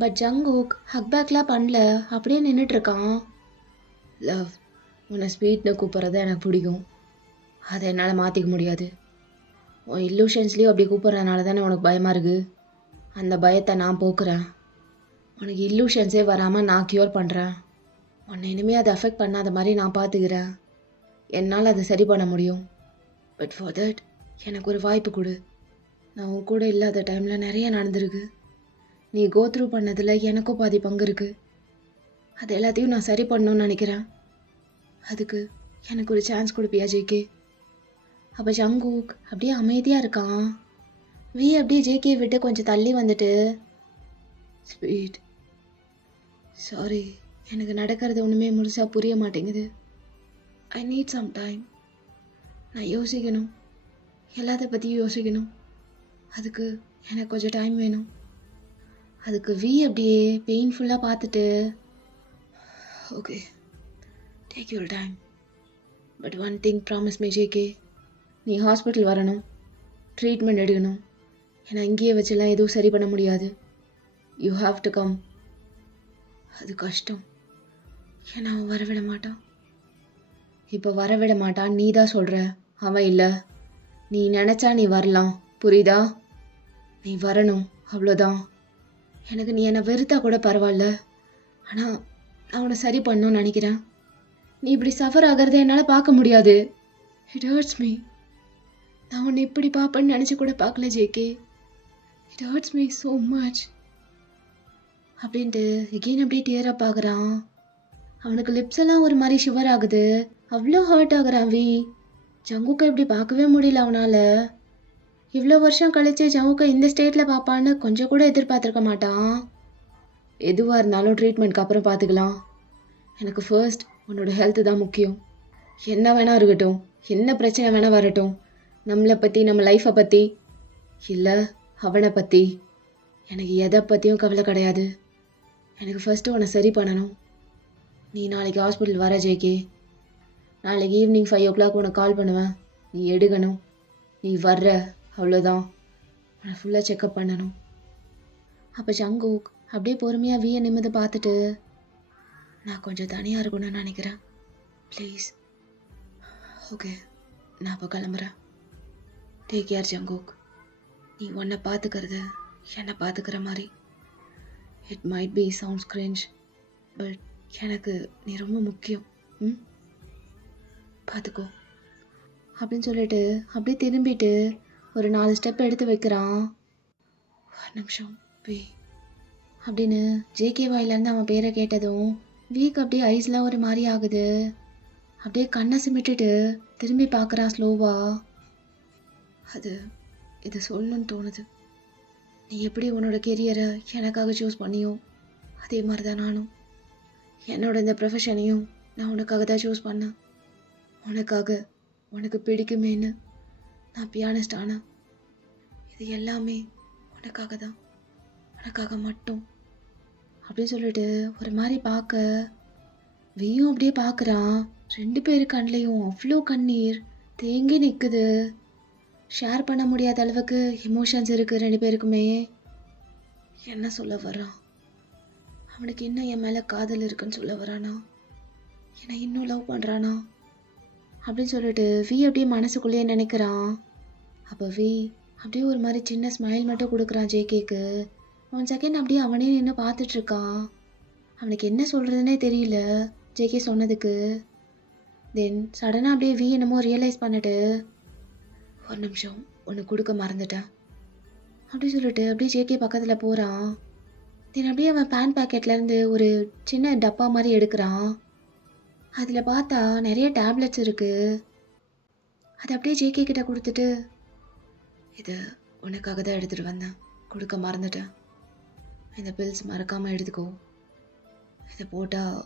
பட் ஜங்குக் ஹக்பேக்லாம் பண்ணல, அப்படியே நின்றுட்டுருக்கான். லவ், உன்னை ஸ்வீட்னு கூப்பிட்றது எனக்கு பிடிக்கும், அதை என்னால் மாற்றிக்க முடியாது. உன் இல்லூஷன்ஸ்லேயும் அப்படி கூப்பிட்றதுனால தானே உனக்கு பயமாக இருக்குது. அந்த பயத்தை நான் போக்குறேன். உனக்கு இல்லூஷன்ஸே வராமல் நான் க்யூர் பண்ணுறேன். உன்னை இனிமேல் அதை அஃபெக்ட் பண்ணாத மாதிரி நான் பார்த்துக்கிறேன். என்னால் அதை சரி பண்ண முடியும். பட் ஃபார் தட் எனக்கு ஒரு வாய்ப்பு கொடு. நான் உன் கூட இல்லாத டைமில் நிறைய நடந்திருக்கு. நீ கோத்ரூ பண்ணதில் எனக்கும் பாதி பங்கு இருக்குது. அது எல்லாத்தையும் நான் சரி பண்ணணும்னு நினைக்கிறேன். அதுக்கு எனக்கு ஒரு சான்ஸ் கொடுப்பியா ஜேகே? அப்போ ஜங்குக் அப்படியே அமைதியாக இருக்கான். வி அப்படியே ஜேகே விட்டு கொஞ்சம் தள்ளி வந்துட்டு, ஸ்வீட் சாரி, எனக்கு நடக்கிறது ஒன்றுமே முழுசாக புரிய மாட்டேங்குது. I need some time. நான் யோசிக்கணும், எல்லாத்த பற்றியும் யோசிக்கணும். அதுக்கு எனக்கு கொஞ்சம் டைம் வேணும். அதுக்கு அப்படியே பெயின்ஃபுல்லாக பார்த்துட்டு, okay, take your time. But one thing promise me JK, நீ ஹாஸ்பிட்டல் வரணும், ட்ரீட்மெண்ட் எடுக்கணும். ஏன்னா இங்கேயே வச்செல்லாம் எதுவும் சரி பண்ண முடியாது. You have to come. அது கஷ்டம். ஏன்னா அவன் வரவிட மாட்டான். இப்போ வரவிட மாட்டான் நீ தான் சொல்கிற, அவன் இல்லை. நீ நினச்சா நீ வரலாம், புரியுதா? நீ வரணும், அவ்வளோதான். எனக்கு நீ என்னை வெறுத்தா கூட பரவாயில்ல, ஆனால் நான் உன்னை சரி பண்ணணும்னு நினைக்கிறேன். நீ இப்படி சஃபர் ஆகிறத என்னால் பார்க்க முடியாது. It hurts me. நான் உன்னை இப்படி பார்ப்பேன்னு நினச்சி கூட பார்க்கல JK. It hurts me so much அப்படின்ட்டு எகெயின் அப்படியே டியராக பார்க்குறான். அவனுக்கு லிப்ஸ் எல்லாம் ஒரு மாதிரி ஷிவர் ஆகுது. அவ்வளோ ஹர்ட் ஆகுறான் ஜங்குக்கை இப்படி பார்க்கவே முடியல அவனால். இவ்வளோ வருஷம் கழிச்சு ஜங்குக்கை இந்த ஸ்டேட்டில் பார்ப்பான்னு கொஞ்சம் கூட எதிர்பார்த்துருக்க மாட்டான். எதுவாக இருந்தாலும் ட்ரீட்மெண்ட்க்கு அப்புறம் பார்த்துக்கலாம். எனக்கு ஃபர்ஸ்ட் உன்னோட ஹெல்த்து தான் முக்கியம். என்ன வேணா இருக்கட்டும், என்ன பிரச்சனை வேணா வரட்டும், நம்மளை பற்றி, நம்ம லைஃப்பை பற்றி, இல்லை அவனை பற்றி, எனக்கு எதை பற்றியும் கவலை கிடையாது. எனக்கு ஃபர்ஸ்ட்டு உன்னை சரி பண்ணணும். நீ நாளைக்கு ஹாஸ்பிட்டல் வர ஜேகே. நாளைக்கு ஈவினிங் 5 o'clock உனக்கு கால் பண்ணுவேன். நீ எடுக்கணும். நீ வர்ற, அவ்வளோதான். உன்னை ஃபுல்லாக செக்கப் பண்ணணும். அப்போ ஜங்குக் அப்படியே பொறுமையாக நிமிர்ந்து பார்த்துட்டு, நான் கொஞ்சம் தனியாக இருக்கணும்னு நினைக்கிறேன், ப்ளீஸ். ஓகே, நான் அப்போ கிளம்புறேன். Take care Jungkook. நீ உன்னை பார்த்துக்கிறது என்னை பார்த்துக்கிற மாதிரி. It might be sounds cringe, but எனக்கு நீ ரொம்ப முக்கியம். பார்த்துக்கோ அப்படின்னு சொல்லிட்டு அப்படியே திரும்பிட்டு ஒரு 4 ஸ்டெப் எடுத்து வைக்கிறான். ஒரு நிமிஷம் அப்படின்னு ஜேகே வாயிலேருந்து அவன் பேரை கேட்டதும் வீக் அப்படியே ஐஸ்லாம் ஒரு மாதிரி ஆகுது. அப்படியே கண்ணை சிமிட்டுட்டு திரும்பி பார்க்குறான் ஸ்லோவா. இது சொல்லணும்னு தோணுது. நீ எப்படி உன்னோட கெரியரை எனக்காக சூஸ் பண்ணியோ அதே மாதிரி தான் நானும் என்னோட இந்த ப்ரொஃபஷனையும் நான் உனக்காக தான் சூஸ் பண்ணேன். உனக்கு பிடிக்குமேன்னு நான் பியானிஸ்ட் ஆனேன். இது எல்லாமே உனக்காக தான், உனக்காக மட்டும் அப்படின்னு சொல்லிட்டு ஒரு மாதிரி பார்க்க அப்படியே பார்க்குறான். 2 பேரு கண்லேயும் அவ்வளோ கண்ணீர் தேங்கி நிற்குது. ஷேர் பண்ண முடியாத அளவுக்கு எமோஷன்ஸ் இருக்குது 2 பேருக்குமே. என்ன சொல்ல வரான்? அவனுக்கு இன்னும் என் மேலே காதல் இருக்குன்னு சொல்ல வரானா? என்னை இன்னும் லவ் பண்ணுறானா அப்படின்னு சொல்லிட்டு அப்படியே மனசுக்குள்ளேயே நினைக்கிறான். அப்போ அப்படியே ஒரு மாதிரி சின்ன ஸ்மைல் மட்டும் கொடுக்குறான் ஜேகேக்கு. 1 செகண்ட் அப்படியே அவனே நின்று பார்த்துட்ருக்கான். அவனுக்கு என்ன சொல்கிறதுனே தெரியல ஜேகே சொன்னதுக்கு. தென் சடனாக அப்படியே என்னமோ ரியலைஸ் பண்ணிட்டு, ஒரு நிமிஷம் ஒன்று கொடுக்க மறந்துட்டேன் அப்படின்னு சொல்லிட்டு அப்படியே ஜேகே பக்கத்தில் போகிறான். தென் அப்படியே அவன் பேன் பேக்கெட்லேருந்து ஒரு சின்ன டப்பா மாதிரி எடுக்கிறான். அதில் பார்த்தா நிறைய டேப்லெட்ஸ் இருக்குது. அதை அப்படியே ஜேகே கிட்ட கொடுத்துட்டு, இது உனக்காக தான் எடுத்துகிட்டு வந்தேன், கொடுக்க மறந்துட்டேன். இந்த பில்ஸ் மறக்காமல் எடுத்துக்கோ. இதை போட்டால்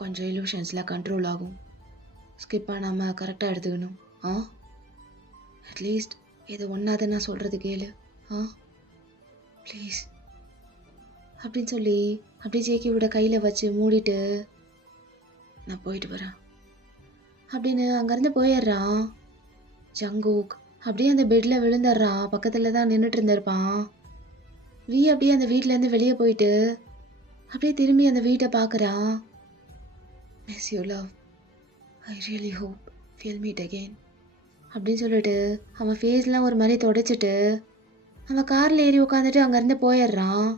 கொஞ்சம் இலூஷன்ஸ்லாம் கண்ட்ரோல் ஆகும். ஸ்கிப் பண்ணாமல் கரெக்டாக எடுத்துக்கணும். அட்லீஸ்ட் இது ஒன்றாவது நான் சொல்கிறது கேளு. ப்ளீஸ் அப்படின்னு சொல்லி அப்படியே ஜேகேவோட கையில் வச்சு மூடிட்டு, நான் போயிட்டு வரேன் அப்படின்னு அங்கேருந்து போயிடுறான். ஜங்குக் அப்படியே அந்த பெட்டில் விழுந்துடுறான். பக்கத்தில் தான் நின்றுட்டு இருந்திருப்பான். அப்படியே அந்த வீட்டிலேருந்து வெளியே போயிட்டு அப்படியே திரும்பி அந்த வீட்டை பார்க்குறான். Miss you love, I really hope we'll meet again அப்படின்னு சொல்லிட்டு அவன் ஃபேஸ்லாம் ஒரு மாதிரி தொடச்சிட்டு அவன் காரில் ஏறி உட்காந்துட்டு அங்கேருந்து போயிடுறான்.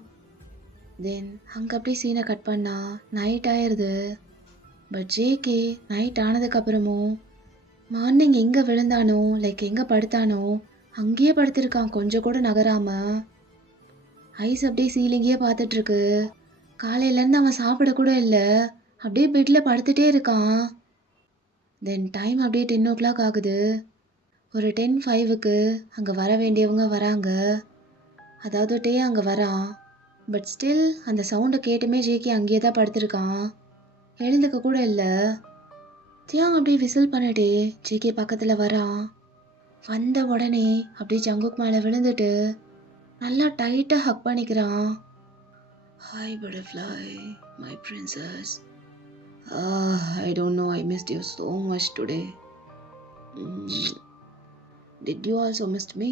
தென் அங்கே அப்படியே சீனை கட் பண்ணா நைட் ஆயிடுது. பட் ஜேகே நைட் ஆனதுக்கப்புறமும் மார்னிங் எங்கே விழுந்தானோ, எங்கே படுத்தானோ அங்கேயே படுத்திருக்கான், கொஞ்சம் கூட நகராமல். ஐஸ் அப்படியே சீலிங்கே பார்த்துட்ருக்கு. காலையிலேருந்து அவன் சாப்பிட கூட இல்லை, அப்படியே பெட்டில் படுத்துகிட்டே இருக்கான். தென் டைம் அப்படியே 10 o'clock ஆகுது. ஒரு 10:05க்கு அங்கே வர வேண்டியவங்க வராங்க. அதாவது டே அங்கே வரான். பட் ஸ்டில் அந்த சவுண்டை கேட்டுமே ஜேகே அங்கேயே தான் படுத்திருக்கான். எழுந்துக்க கூட இல்லை. தியாங் அப்படியே விசில் பண்ணிட்டே ஜேகே பக்கத்தில் வரான். வந்த உடனே அப்படியே ஜங்குக் மேலே விழுந்துட்டு நல்லா டைட்டாக ஹக் பண்ணிக்கிறான். Hi butterfly, my princess. I don't know, I missed you so much today. Did you also miss me?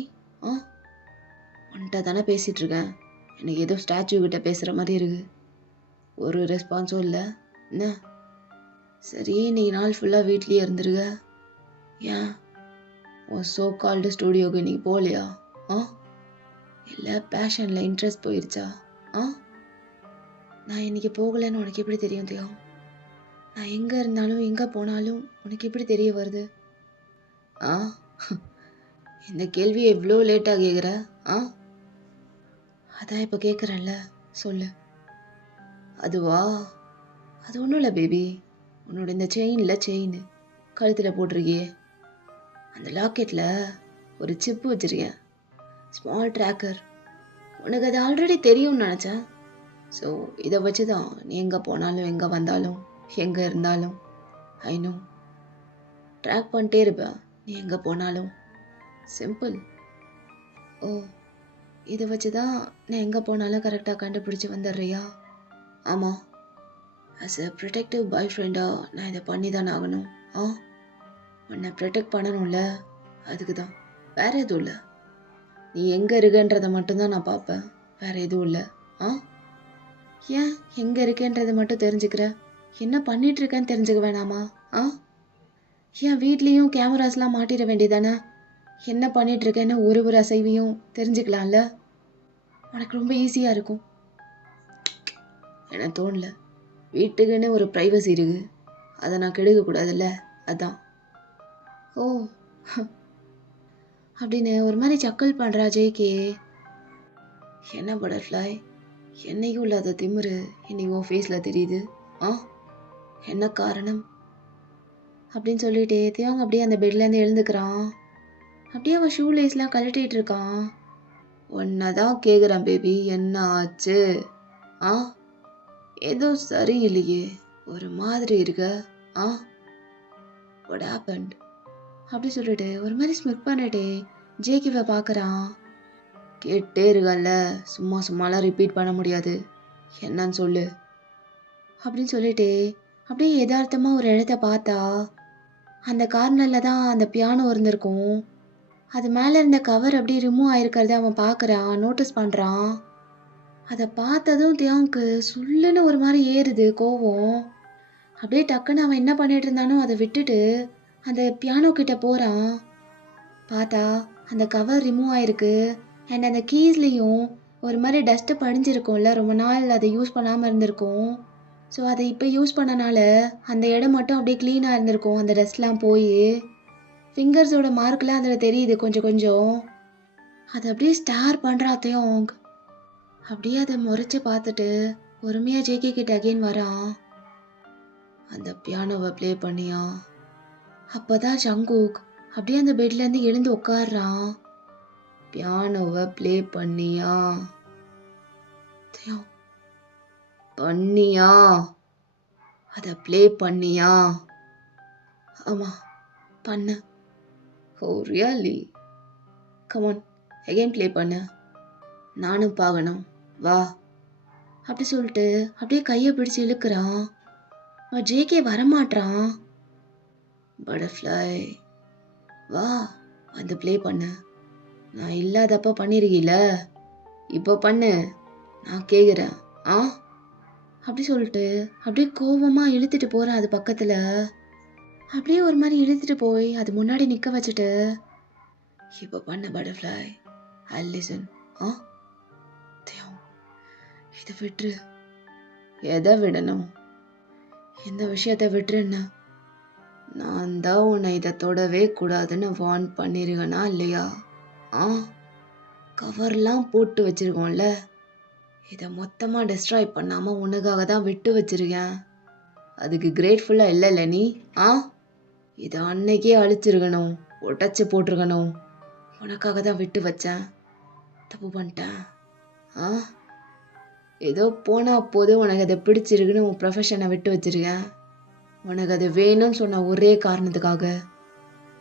உன்கிட்ட தானே பேசிகிட்டு இருக்கேன். எனக்கு ஏதோ ஸ்டாச்சு கிட்ட பேசுகிற மாதிரி இருக்கு. ஒரு ரெஸ்பான்ஸும் இல்லை. என்ன சரி, நீ நாள் ஃபுல்லாக வீட்லேயே இருந்துருக்க. ஏன் உன் சோ கால்டு ஸ்டூடியோக்கு நீ போகலையா? இல்லை பேஷனில் இன்ட்ரெஸ்ட் போயிடுச்சா? நான் இன்னைக்கு போகலைன்னு உனக்கு எப்படி தெரியும் தியாங்? நான் எங்கே இருந்தாலும் எங்கே போனாலும் உனக்கு எப்படி தெரிய வருது? இந்த கேள்வியை எவ்வளோ லேட்டாக கேட்குற? அதான் இப்போ கேட்குறேன்ல, சொல்லு. அதுவா? அது ஒன்றும் இல்லை பேபி. உன்னோட இந்த செயின் கழுத்தில் போட்டிருக்கியே, அந்த லாக்கெட்டில் ஒரு சிப்பு வச்சுருக்கேன், ஸ்மால் ட்ராக்கர். உனக்கு அது ஆல்ரெடி தெரியும்னு நினச்சேன். ஸோ இதை வச்சு தான் நீ எங்கே போனாலும் எங்கே வந்தாலும் எங்கே இருந்தாலும் ஐ நோ ட்ராக் பண்ணிட்டே இருப்பேன் நீ எங்கே போனாலும். சிம்பிள். ஓ, இதை வச்சு தான் நான் எங்கே போனாலும் கரெக்டாக கண்டுபிடிச்சி வந்துடுறியா? ஆமாம், ஆஸ் எ ப்ரொடெக்டிவ் பாய் ஃப்ரெண்டாக நான் இதை பண்ணி தானே ஆகணும். உன்னை ப்ரொடெக்ட் பண்ணணும்ல, அதுக்கு தான். வேறு எதுவும் இல்லை. நீ எங்கே இருக்கன்றதை மட்டும்தான் நான் பார்ப்பேன், வேறு எதுவும் இல்லை. ஏன் எங்கே இருக்கேன்றதை மட்டும் தெரிஞ்சுக்கிற? என்ன பண்ணிகிட்ருக்கேன்னு தெரிஞ்சுக்க வேணாமா? ஏன் வீட்லேயும் கேமராஸ்லாம் மாட்டிட வேண்டியதானே? என்ன பண்ணிகிட்ருக்கேன்னு ஒரு அசைவையும் தெரிஞ்சுக்கலாம்ல, உனக்கு ரொம்ப ஈஸியாக இருக்கும். எனக்கு தோணல. வீட்டுக்குன்னு ஒரு ப்ரைவசி இருக்குது, அதை நான் கெடுக்கக்கூடாதுல்ல, அதான். ஓ அப்படின்னு ஒரு மாதிரி சக்கல் பண்ணுறா ஜேகே. என்ன பட்டர்ஃப்ளை, என்னைக்கும் இல்லாத திமிரு இன்னைக்கு உன் ஃபேஸில் தெரியுது. என்ன காரணம் அப்படின்னு சொல்லிட்டே தியாங் அப்படியே அந்த பெட்லேருந்து எழுந்துக்கிறான். அப்படியே அவன் ஷூ லேஸ்லாம் கழட்டிகிட்டு இருக்கான். ஒன்னதான் கேட்குறான் பேபி, என்ன ஆச்சு? ஏதோ சரியில்லையே, ஒரு மாதிரி இருக்க. வாட் ஹேப்பன்ட் அப்படி சொல்லிட்டு ஒரு மாதிரி ஸ்மிக் பண்ணிட்டே ஜேகேவை பார்க்குறான். கேட்டே இருக்கல்ல, சும்மாலாம் ரிப்பீட் பண்ண முடியாது, என்னன்னு சொல்லு அப்படின்னு சொல்லிட்டு அப்படியே யதார்த்தமாக ஒரு இடத்த பார்த்தா அந்த கார்னரில் தான் அந்த பியானோ இருந்திருக்கும். அது மேலே இருந்த கவர் அப்படியே ரிமூவ் ஆயிருக்கிறத அவன் பார்க்குறான், நோட்டீஸ் பண்ணுறான். அதை பார்த்ததும் தியாங்க்கு சொல்லுன்னு ஒரு மாதிரி ஏறுது கோவம். அப்படியே டக்குன்னு அவன் என்ன பண்ணிட்டு இருந்தானோ அதை விட்டுட்டு அந்த பியானோ கிட்ட போகிறான். பார்த்தா அந்த கவர் ரிமூவ் ஆயிருக்கு. அண்ட் அந்த கீஸ்லேயும் ஒரு மாதிரி டஸ்ட்டு படிஞ்சிருக்கும்ல, ரொம்ப நாள் அதை யூஸ் பண்ணாமல் இருந்திருக்கும். ஸோ அதை இப்போ யூஸ் பண்ணனால அந்த இடம் மட்டும் அப்படியே க்ளீனாக இருந்திருக்கும், அந்த டஸ்ட்லாம் போய். ஃபிங்கர்ஸோட மார்க்லாம் அதில் தெரியுது கொஞ்சம் கொஞ்சம். அதை அப்படியே ஸ்டார் பண்ணுறாத்தையும் அப்படியே அதை முறைச்சி பார்த்துட்டு பொறுமையாக ஜேகே கிட்ட அகெயின் வரான். அந்த பியானோவை ப்ளே பண்ணியா? அப்போ தான் ஜங்குக் அப்படியே அந்த பெட்லேருந்து எழுந்து உட்காடுறான். பியானோவை ப்ளே பண்ணியா? பண்ணியா? அதை ப்ளே பண்ணியா? ஆமாம், பண்ண. ஓ ரியலி? கமான், அகெயின் ப்ளே பண்ண, நானும் பார்க்கணும், வா அப்படி சொல்லிட்டு அப்படியே கையை பிடிச்சி இழுக்கிறான். ஜேகே வரமாட்டான். பட்டர்ஃப்ளை வா, வந்து ப்ளே பண்ண. நான் இல்லாதப்ப பண்ணிருக்கீல, இப்போ பண்ணு, நான் கேட்குறேன். அப்படி சொல்லிட்டு அப்படியே கோபமாக இழுத்துட்டு போகிறேன் அது பக்கத்தில். அப்படியே ஒரு மாதிரி இழுத்துட்டு போய் அது முன்னாடி நிற்க வச்சுட்டு, இப்போ பண்ண பட்டர்ஃப்ளை, ஐ லிசன். இதை விட்டுரு. எதை விடணும்? இந்த விஷயத்தை விட்டுருன்னா நான் தான் உன்னை இதை தொடவே கூடாதுன்னு வார்ன் பண்ணிருக்கனா இல்லையா? கவர்லாம் போட்டு வச்சிருக்கோம்ல, இதை மொத்தமாக டிஸ்ட்ராய் பண்ணாமல் உனக்காக தான் விட்டு வச்சிருக்கேன். அதுக்கு கிரேட்ஃபுல்லாக இல்லைல்ல நீ? இதை அன்னைக்கே அழிச்சிருக்கணும், உடச்சி போட்டிருக்கணும். உனக்காக தான் விட்டு வச்சேன், தப்பு பண்ணிட்டேன். ஏதோ போனா போது உனக்கு அதை பிடிச்சிருக்குன்னு உன் ப்ரொஃபஷனை விட்டு வச்சிருக்கேன். உனக்கு அது வேணும்னு சொன்ன ஒரே காரணத்துக்காக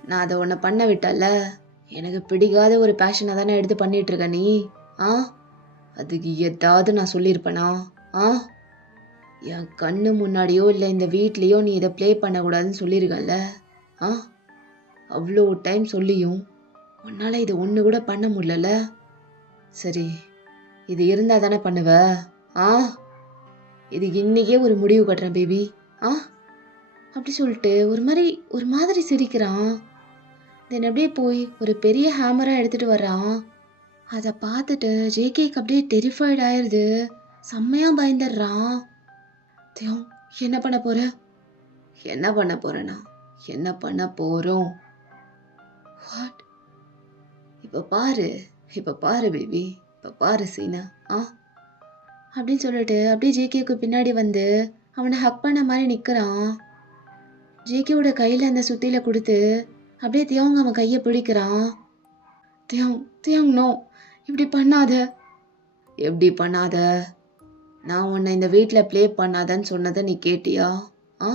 நான் அதை உன்னை பண்ண விட்டல. எனக்கு பிடிக்காத ஒரு பேஷனை தானே எடுத்து பண்ணிட்டு இருக்க நீ. ஆ அதுக்கு ஏதாவது நான் சொல்லியிருப்பேனா? ஆ என் கண்ணு முன்னாடியோ இல்லை இந்த வீட்லேயோ நீ இதை ப்ளே பண்ணக்கூடாதுன்னு சொல்லியிருக்கல. ஆ அவ்வளோ டைம் சொல்லியும் உன்னால் இது ஒன்று கூட பண்ண முடியல. சரி, இது இருந்தால் தானே பண்ணுவ. ஆ இதுக்கு இன்றைக்கே ஒரு முடிவு கட்டுறேன் பேபி. ஆ அப்படி சொல்லிட்டு ஒரு மாதிரி சிரிக்கிறான். தென் அப்படியே போய் ஒரு பெரிய ஹேமராக எடுத்துகிட்டு வர்றான். அதை பார்த்துட்டு ஜேகேக்கு அப்படியே டெரிஃபைட் ஆயிடுது. செம்மையாக பயந்துடுறான். தியோங், என்ன பண்ண போற? என்ன பண்ண போறேனா? என்ன பண்ண போகிறோம்? வாட்? இப்போ பாரு பேபி, இப்போ பாரு சீனா. ஆ அப்படின்னு சொல்லிட்டு அப்படியே ஜேகேக்கு பின்னாடி வந்து அவனை ஹக் பண்ண மாதிரி நிற்கிறான். ஜேகேவோட கையில் அந்த சுத்தியில கொடுத்து அப்படியே தியோங் அவன் கையை பிடிக்கிறான். தியோங் நோ, இப்படி பண்ணாத. எப்படி பண்ணாத? நான் உன்னை இந்த வீட்டில் ப்ளே பண்ணாதன்னு சொன்னதை நீ கேட்டியா? ஆ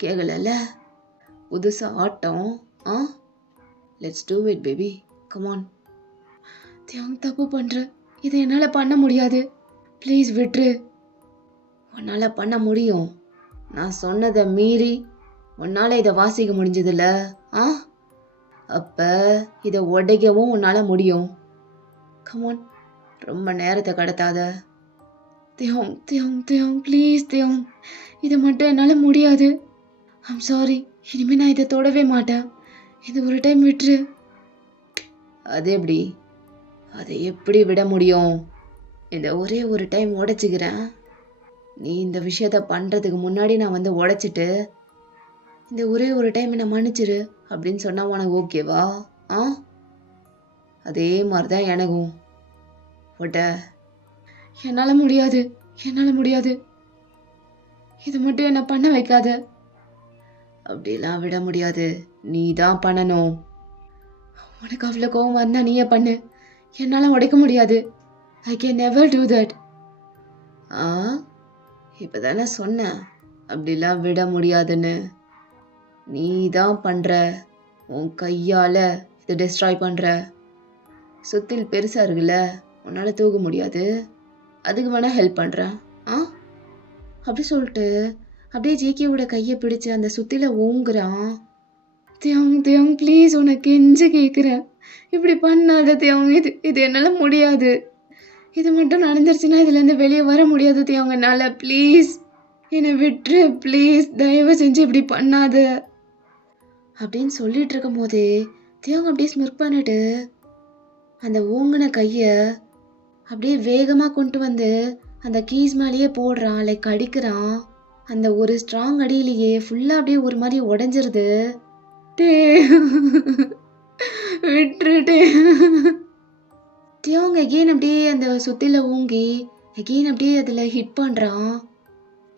கேட்கல. புதுசா ஆட்டம். ஆ let's do it baby, come on. தியோங், தப்பு பண்ற. இதை என்னால் பண்ண முடியாது. ப்ளீஸ் விட்டுரு. உன்னால் பண்ண முடியும். நான் சொன்னதை மீறி உன்னால் இதை வாசிக்க முடிஞ்சதில்ல. ஆ அப்போ இதை உடைக்கவும் உன்னால் முடியும். கமான், ரொம்ப நேரத்தை கடத்தாத. தியோங் ப்ளீஸ் தியோங், இதை மட்டும் என்னால் முடியாது. ஐம் சாரி, இனிமேல் நான் இதை தொடவே மாட்டேன். இது ஒரு டைம் விட்டுரு. அது எப்படி? அதை எப்படி விட முடியும்? இந்த ஒரே ஒரு டைம் உடைச்சிக்கிறேன். நீ இந்த விஷயத்த பண்ணுறதுக்கு முன்னாடி நான் வந்து உடைச்சிட்டு இந்த ஒரே ஒரு டைம் என்னை மன்னிச்சிரு அப்படின்னு சொன்னால் உனக்கு ஓகேவா? ஆ அதே மாதிரி தான் எனக்கும். ஒட்ட என்னால் முடியாது. இது மட்டும் என்னை பண்ண வைக்காத. அப்படிலாம் விட முடியாது. நீ தான் பண்ணணும். உனக்கு அவ்வளோ கோவம் வந்தா நீயே பண்ணு. என்னால் உடைக்க முடியாது. I can never do that. ஆ இப்போ தானே சொன்னேன் அப்படிலாம் விட முடியாதுன்னு. நீ தான் பண்ணுற. உன் கையால் இதை டிஸ்ட்ராய் பண்ணுற. சுத்தில் பெருசாக இருக்குல்ல, உன்னால் தூக்க முடியாது. அதுக்கு வேணால் ஹெல்ப் பண்ணுறேன். ஆ அப்படி சொல்லிட்டு அப்படியே ஜேகேவோட கையை பிடிச்சு அந்த சுத்தில ஓங்குறான். தியோங் ப்ளீஸ், உனக்கு கெஞ்சு கேட்குறேன். இப்படி பண்ணாத தியோங். இது என்னால் முடியாது. இது மட்டும் நடந்துருச்சுன்னா இதுலேருந்து வெளியே வர முடியாது தியோங் என்னால். ப்ளீஸ் என்னை விட்டுரு ப்ளீஸ், தயவு செஞ்சு இப்படி பண்ணாத அப்படின்னு சொல்லிட்டு இருக்கும் போதே தியோங் அப்படியே ஸ்மிர்க் பண்ணிட்டு அந்த ஓங்கின கையை அப்படியே வேகமாக கொண்டு வந்து அந்த கீஸ் மேலேயே போடுறான். லைக் அடிக்கிறான். அந்த ஒரு ஸ்ட்ராங் அடியிலேயே ஃபுல்லாக அப்படியே ஒரு மாதிரி உடஞ்சிருது. விட்டுருட்டே. தியோங் அகெயின் அப்படியே அந்த சுத்தில ஊங்கி அகெயின் அப்படியே அதில் ஹிட் பண்ணுறான்.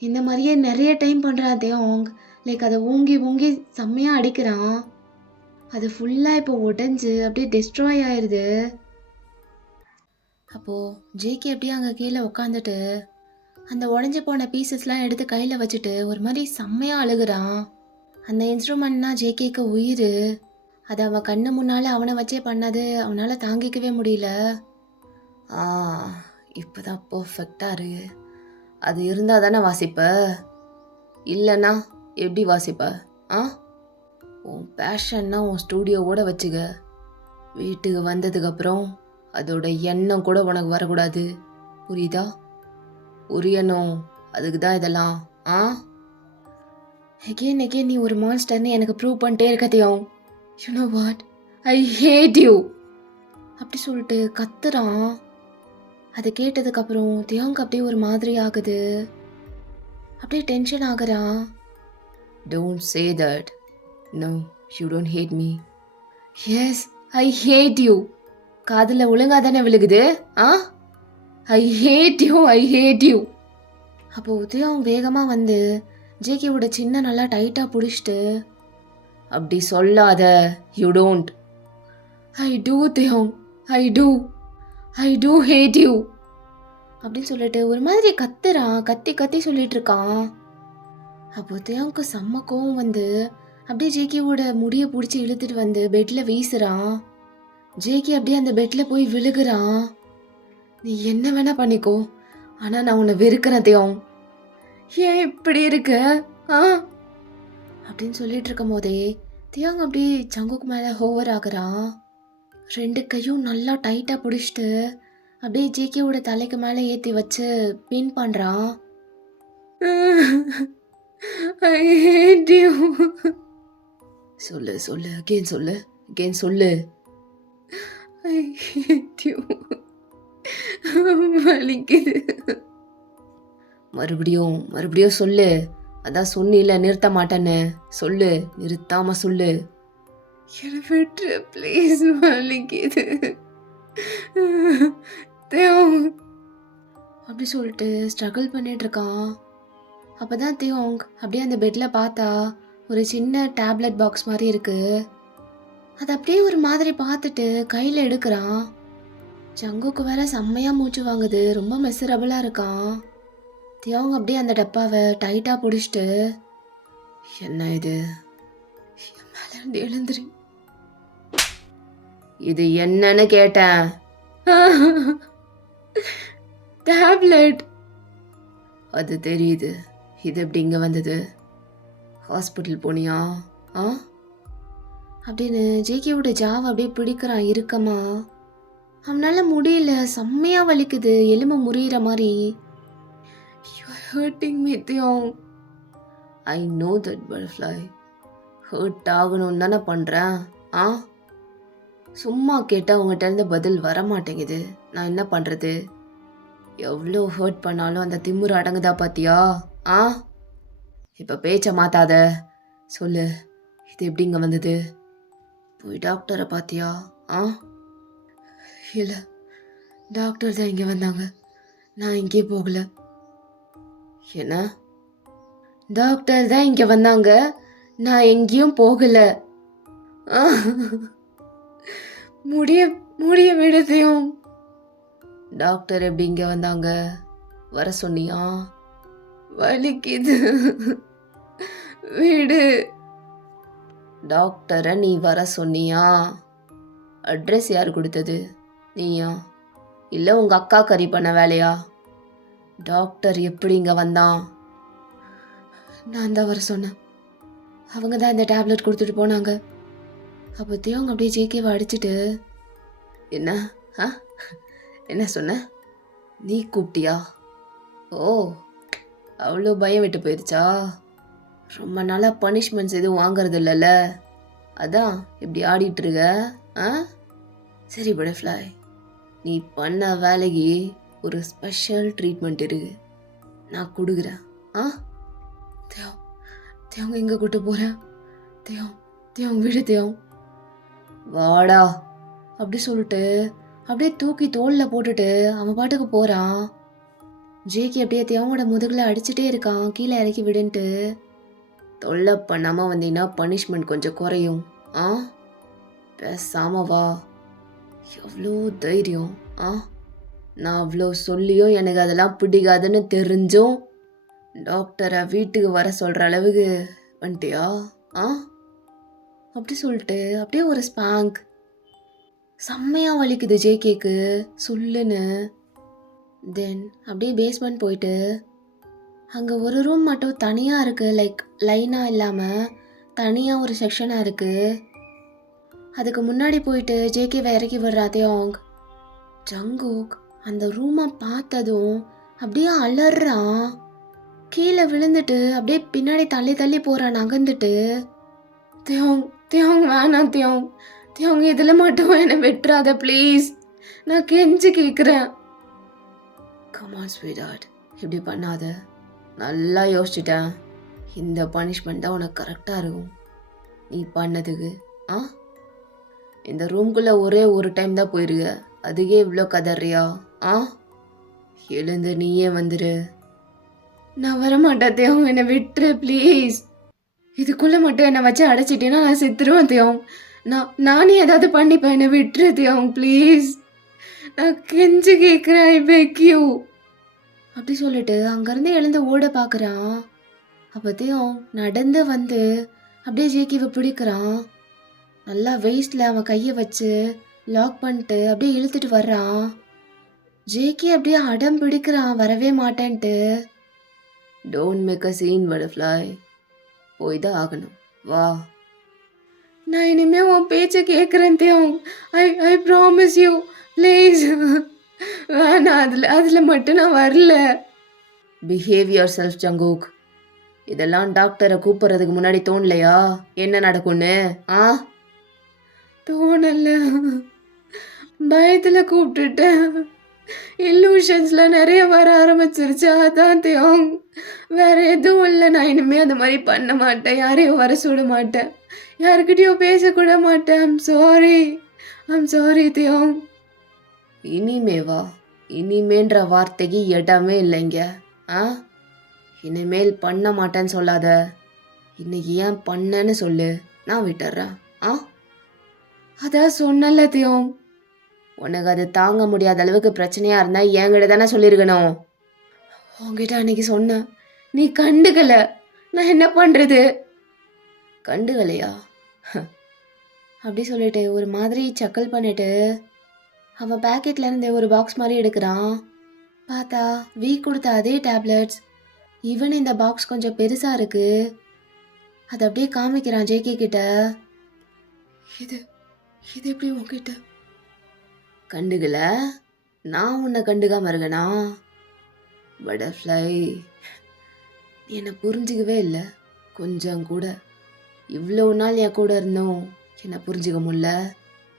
இந்த மாதிரியே நிறைய டைம் பண்ணுறான் தியோங். லைக் அதை ஊங்கி செம்மையாக அடிக்கிறான். அது ஃபுல்லாக இப்போ உடஞ்சி அப்படியே டிஸ்ட்ராய் ஆயிடுது. அப்போது ஜேகே அப்படியே அங்கே கீழே உட்காந்துட்டு அந்த உடஞ்சி போன பீசஸ்லாம் எடுத்து கையில் வச்சுட்டு ஒரு மாதிரி செம்மையாக அழுகுறான். அந்த இன்ஸ்ட்ருமெண்ட்னா ஜேகேக்கு உயிர். அது அவன் கண்ணு முன்னால் அவனை வச்சே பண்ணது அவனால் தாங்கிக்கவே முடியல. இப்போ தான் பர்ஃபெக்டாக இருக்கு. அது இருந்தால் தானே வாசிப்ப, இல்லைன்னா எப்படி வாசிப்ப? உன் பேஷன்னா உன் ஸ்டூடியோவோட வச்சுக்க. வீட்டுக்கு வந்ததுக்கப்புறம் அதோட எண்ணம் கூட உனக்கு வரக்கூடாது. புரியுதா? புரியணும். அதுக்கு தான் இதெல்லாம். எகெயின் நீ ஒரு மான்ஸ்டர்னு எனக்கு ப்ரூவ் பண்ணிட்டே இருக்கதையும். You know what, I hate you அப்படி சொல்லிட்டு கத்துறான். அதை கேட்டதுக்கப்புறம் தியோங்க் அப்படியே ஒரு மாதிரி ஆகுது. அப்படியே டென்ஷன் ஆகுறான். Don't say that. No, you don't hate me. Yes, I hate you. காதில் ஒழுங்கா தானே விழுகுது? I hate you. அப்போ தியோங் வேகமாக வந்து ஜேகேவோட சின்ன நல்லா டைட்டாக பிடிச்சிட்டு, அப்படி சொல்லாத. You don't. ஐ டூ தியோங், ஐ டூ ஹேட் யூ. அப்படின்னு சொல்லிட்டு ஒரு மாதிரி கத்துறான், கத்தி கத்தி சொல்லிட்டு இருக்கான். அப்போ தேவனுக்கு செம்ம கோவம் வந்து அப்படியே ஜேகேவோட முடியை பிடிச்சி இழுத்துட்டு வந்து பெட்ல வீசுறான். ஜேகே அப்படியே அந்த பெட்ல போய் விழுகுறான். நீ என்ன வேணா பண்ணிக்கோ, ஆனா நான் உன்னை வெறுக்கிறேன் தேவம். ஏன் இப்படி இருக்க ஆ அப்படின்னு சொல்லிட்டு இருக்கும் போதே தியாங் அப்படியே ஜங்குக்கு மேலே ஹோவர் ஆகுறான். 2 கையும் நல்லா டைட்டாக பிடிச்சிட்டு அப்படியே ஜேகேவோட தலைக்கு மேலே ஏற்றி வச்சு பின் பண்ணுறான். I hate you. சொல்லு சொல்லு அகெயின் சொல்லு அகெயின் சொல்லு. I hate you. வலிக்குது. மறுபடியும் மறுபடியும் சொல்லு. அதான் சொன்னில நிறுத்த மாட்டேன்னு. சொல்லு, நிறுத்தாம சொல்லு. என்னை விட்டு ப்ளீஸ், வலிக்குது அப்படி சொல்லிட்டு ஸ்ட்ரகிள் பண்ணிட்டு இருக்கான். அப்பதான் தியோங் அப்படியே அந்த பெட்ல பார்த்தா ஒரு சின்ன டேப்லெட் பாக்ஸ் மாதிரி இருக்கு. அது அப்படியே ஒரு மாதிரி பார்த்துட்டு கையில எடுக்கிறான். ஜங்குக்கு வேற செம்மையா மூச்சு வாங்குது, ரொம்ப மெசரபிளா இருக்கான். தியோங் அப்படியே அந்த டப்பாவை டைட்டா பிடிச்சிட்டு, என்ன இது, என் மேல இருந்து எழுந்துரு. இது என்னன்னு கேட்டேன். டேப்லெட். அது தெரியுது. இது எப்படி இங்க வந்தது? ஹாஸ்பிட்டல் போனியா? அப்படின்னு ஜேகேவோட ஜாவை அப்படியே பிடிக்கிறான் இறுக்கமா. அவனால முடியல, செம்மையா வலிக்குது, எலும்பு முறிகிற மாதிரி. You are hurting me, Theong. I know that, butterfly. Hurt ஆகணும்னு தானே பண்றேன். சும்மா கேட்டா உங்ககிட்ட இருந்து பதில் வர மாட்டேங்குது. நான் என்ன பண்றது? எவ்வளோ ஹர்ட் பண்ணாலும் அந்த திமிரு அடங்குதா பாத்தியா? இப்ப பேச்ச மாத்தாத, சொல்லு, இது எப்படி இங்க வந்தது? போய் டாக்டரை பாத்தியா? இல்ல, டாக்டர் தான் இங்க வந்தாங்க, நான் இங்கே போகல. என்ன? டாக்டர் தான் இங்க வந்தாங்க, நான் எங்கேயும் போகல. முடிய முடிய விடுதையும். டாக்டர் எப்படி இங்க வந்தாங்க? வர சொன்னியா? வலிக்குது, விடு. டாக்டரை நீ வர சொன்னியா? அட்ரஸ் யார் கொடுத்தது? நீயா இல்லை உங்க அக்கா கறி பண்ண வேலையா? டாக்டர் எப்படி இங்க வந்தான்? நான் தான் வர சொன்னேன், அவங்க தான் இந்த டேப்லெட் கொடுத்துட்டு போனாங்க. அப்போ தியோங் அப்படியே ஜேகேவை அடிச்சுட்டு, என்ன என்ன சொன்ன? நீ கூப்பிட்டியா? ஓ, அவ்வளோ பயம் விட்டு போயிடுச்சா? ரொம்ப நாளாக பனிஷ்மெண்ட்ஸ் எதுவும் வாங்கறது இல்லைல்ல, அதான் இப்படி ஆடிட்டு இருக்க. சரி பட்டர்ஃப்ளை, நீ பண்ண வேலைக்கு ஒரு ஸ்பெஷல் ட்ரீட்மெண்ட் இருக்கு, நான் கொடுக்குறேன். தேவங்க எங்கே கூட்டு போகிறேன்? தேவங்க விடு தேவம். வாடா அப்படி சொல்லிட்டு அப்படியே தூக்கி தோளில் போட்டுட்டு அவன் பாட்டுக்கு போகிறான். ஜேகே அப்படியே தேவனோட முதுகில் அடிச்சுட்டே இருக்கான், கீழே இறக்கி விடுன்ட்டு. தொல்லை பண்ணாமல் வந்தீங்கன்னா பனிஷ்மெண்ட் கொஞ்சம் குறையும். பேசாம வா. எவ்வளோ தைரியம். நான் அவ்வளோ சொல்லியும் எனக்கு அதெல்லாம் பிடிக்காதுன்னு தெரிஞ்சும் டாக்டரை வீட்டுக்கு வர சொல்கிற அளவுக்கு வந்துட்டியா? அப்படி சொல்லிட்டு அப்படியே ஒரு ஸ்பாங்க். செம்மையாக வலிக்குது ஜேகேக்கு சொல்லுன்னு. தென் அப்படியே பேஸ்மெண்ட் போயிட்டு அங்கே ஒரு ரூம் மட்டும் தனியாக இருக்குது, லைக் லைனாக இல்லாமல் தனியாக ஒரு செக்ஷனாக இருக்குது. அதுக்கு முன்னாடி போயிட்டு ஜேகேவை இறக்கி விடுறா தியோங். ஜங்குக் அந்த ரூமை பார்த்ததும் அப்படியே அலறான், கீழே விழுந்துட்டு அப்படியே பின்னாடி தள்ளி தள்ளி போகிறான் நகர்ந்துட்டு. தியோங் தியோங் வேணாம் தியோங், தியோங் இதில் மட்டும் என்னை வெட்டுறாத ப்ளீஸ், நான் கெஞ்சி கேட்குறேன். கமான் ஸ்வீட்ஹார்ட், இப்படி பண்ணாத. நல்லா யோசிச்சுட்டேன், இந்த பனிஷ்மெண்ட் தான் உனக்கு கரெக்டாக இருக்கும் நீ பண்ணதுக்கு. இந்த ரூம்குள்ளே ஒரே ஒரு டைம் தான் போயிருக்க, அதுக்கே இவ்வளோ கதறியா? எழுந்து நீயே வந்துரு. நான் வரமாட்டேன் தேவம், என்னை விட்டுரு ப்ளீஸ். இதுக்குள்ளே மட்டும் என்னை வச்சு அடைச்சிட்டேன்னா நான் செத்துருவேன் தேவம். நானே ஏதாவது பண்ணிப்பேன், என்னை விட்டுரு தேவம் ப்ளீஸ். நான் கெஞ்சி கேட்குறேன், ஐ பெக் யூ. அப்படி சொல்லிட்டு அங்கேருந்து எழுந்து ஓட பார்க்குறான். அப்போத்தையும் நடந்து வந்து அப்படியே ஜேக்கிவை பிடிக்கிறான். நல்லா வெயிஸ்டில் அவன் கையை வச்சு லாக் பண்ணிட்டு அப்படியே இழுத்துட்டு வர்றான். ஜேக்கி அப்படியே அடம் பிடிக்கிறான் வரவே மாட்டேன்ட்டு. Don't make a scene butterfly, போய் தான் ஆகணும், வா. நான் இனிமே உன் பேச்சை கேட்குறேன் தியோங். I I promise you, please. வேணாம், அதில் மட்டும் நான் வரல. Behave yourself Jungkook. இதெல்லாம் டாக்டரை கூப்பிட்றதுக்கு முன்னாடி தோணலையா என்ன நடக்கும்னு? ஆ, தோணல, பயத்தில் கூப்பிட்டுட்டேன். இல்லூஷன்ஸ்லாம் நிறைய வர ஆரம்பிச்சிருச்சு, அதான் தியோங். வேற எதுவும் இல்லை. நான் இனிமேல் அந்த மாதிரி பண்ண மாட்டேன், யாரையும் வர சொல்ல மாட்டேன், யாருக்கிட்டையும் பேசக்கூட மாட்டேன். I'm sorry தியோங். இனிமேவா? இனிமேன்ற வார்த்தைக்கு இடமே இல்லைங்க. ஆ, இனிமேல் பண்ண மாட்டேன்னு சொல்லாத. இன்னைக்கு ஏன் பண்ணேன்னு சொல்லு, நான் விட்டுறேன். ஆ, அதான் சொன்னல தியோங். உனக்கு அது தாங்க முடியாத அளவுக்கு பிரச்சனையா இருந்தா என்கிட்ட தானே சொல்லியிருக்கணும். உங்ககிட்ட அன்னைக்கு சொன்னேன், நீ கண்டுக்கல. நான் என்ன பண்றது? கண்டுக்கலையா? அப்படி சொல்லிட்டு ஒரு மாதிரி சக்கல் பண்ணிட்டு அவன் பேக்கெட்ல இருந்து ஒரு பாக்ஸ் மாதிரி எடுக்கிறான். பார்த்தா வீக் கொடுத்த அதே டேப்லெட்ஸ். ஈவன் இந்த பாக்ஸ் கொஞ்சம் பெருசா இருக்கு. அதை அப்படியே காமிக்கிறான் ஜேகே கிட்ட. இது இது எப்படி உன்கிட்ட? கண்டுக்கல? நான் உன்னை கண்டுக்காம இருக்கனா? பட்டர்ஃப்ளை, நீ என்னை புரிஞ்சிக்கவே இல்லை கொஞ்சம் கூட. இவ்வளோ நாள் என் கூட இருந்தோம், என்னை புரிஞ்சிக்க முடியல,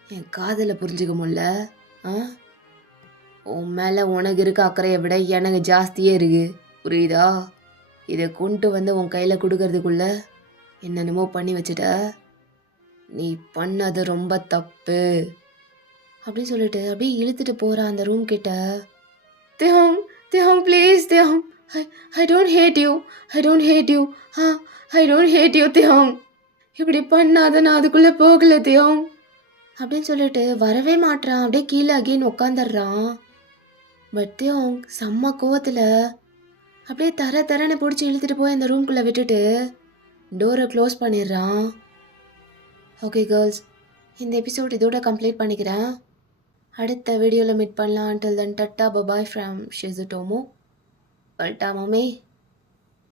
என் காதலை புரிஞ்சிக்க முடியல. ஆ, உன் மேலே உனக்கு இருக்க அக்கறையை விட எனக்கு ஜாஸ்தியே இருக்கு, புரியுதா? இதை கொண்டு வந்து உன் கையில் கொடுக்கறதுக்குள்ள என்னென்னமோ பண்ணி வச்சுட்ட. நீ பண்ணது ரொம்ப தப்பு அப்படின்னு சொல்லிட்டு அப்படியே இழுத்துட்டு போகிறான் அந்த ரூம் கிட்ட. தியோங், தியோங் ப்ளீஸ் தியோங், I don't hate you, I don't hate you, I don't hate you தியோங். இப்படி பண்ணாத, நான் அதுக்குள்ளே போகல தியோங் அப்படின்னு சொல்லிட்டு வரவே மாட்டான். அப்படியே கீழே அகெயின் உட்காந்துடுறான். பட் தியோங் செம்ம கோவத்தில் அப்படியே தரன்னு பிடிச்சி இழுத்துட்டு போய் அந்த ரூம்குள்ளே விட்டுட்டு டோரை க்ளோஸ் பண்ணிடுறான். ஓகே கேர்ள்ஸ், இந்த எபிசோட் இதோட கம்ப்ளீட் பண்ணிக்கிறேன். அடுத்த வீடியோவில் மீட் பண்ணலாம். until then, டாட்டா பபாய் ஃப்ரம் ஷிசுடோமோ. பல்டா மம்மி.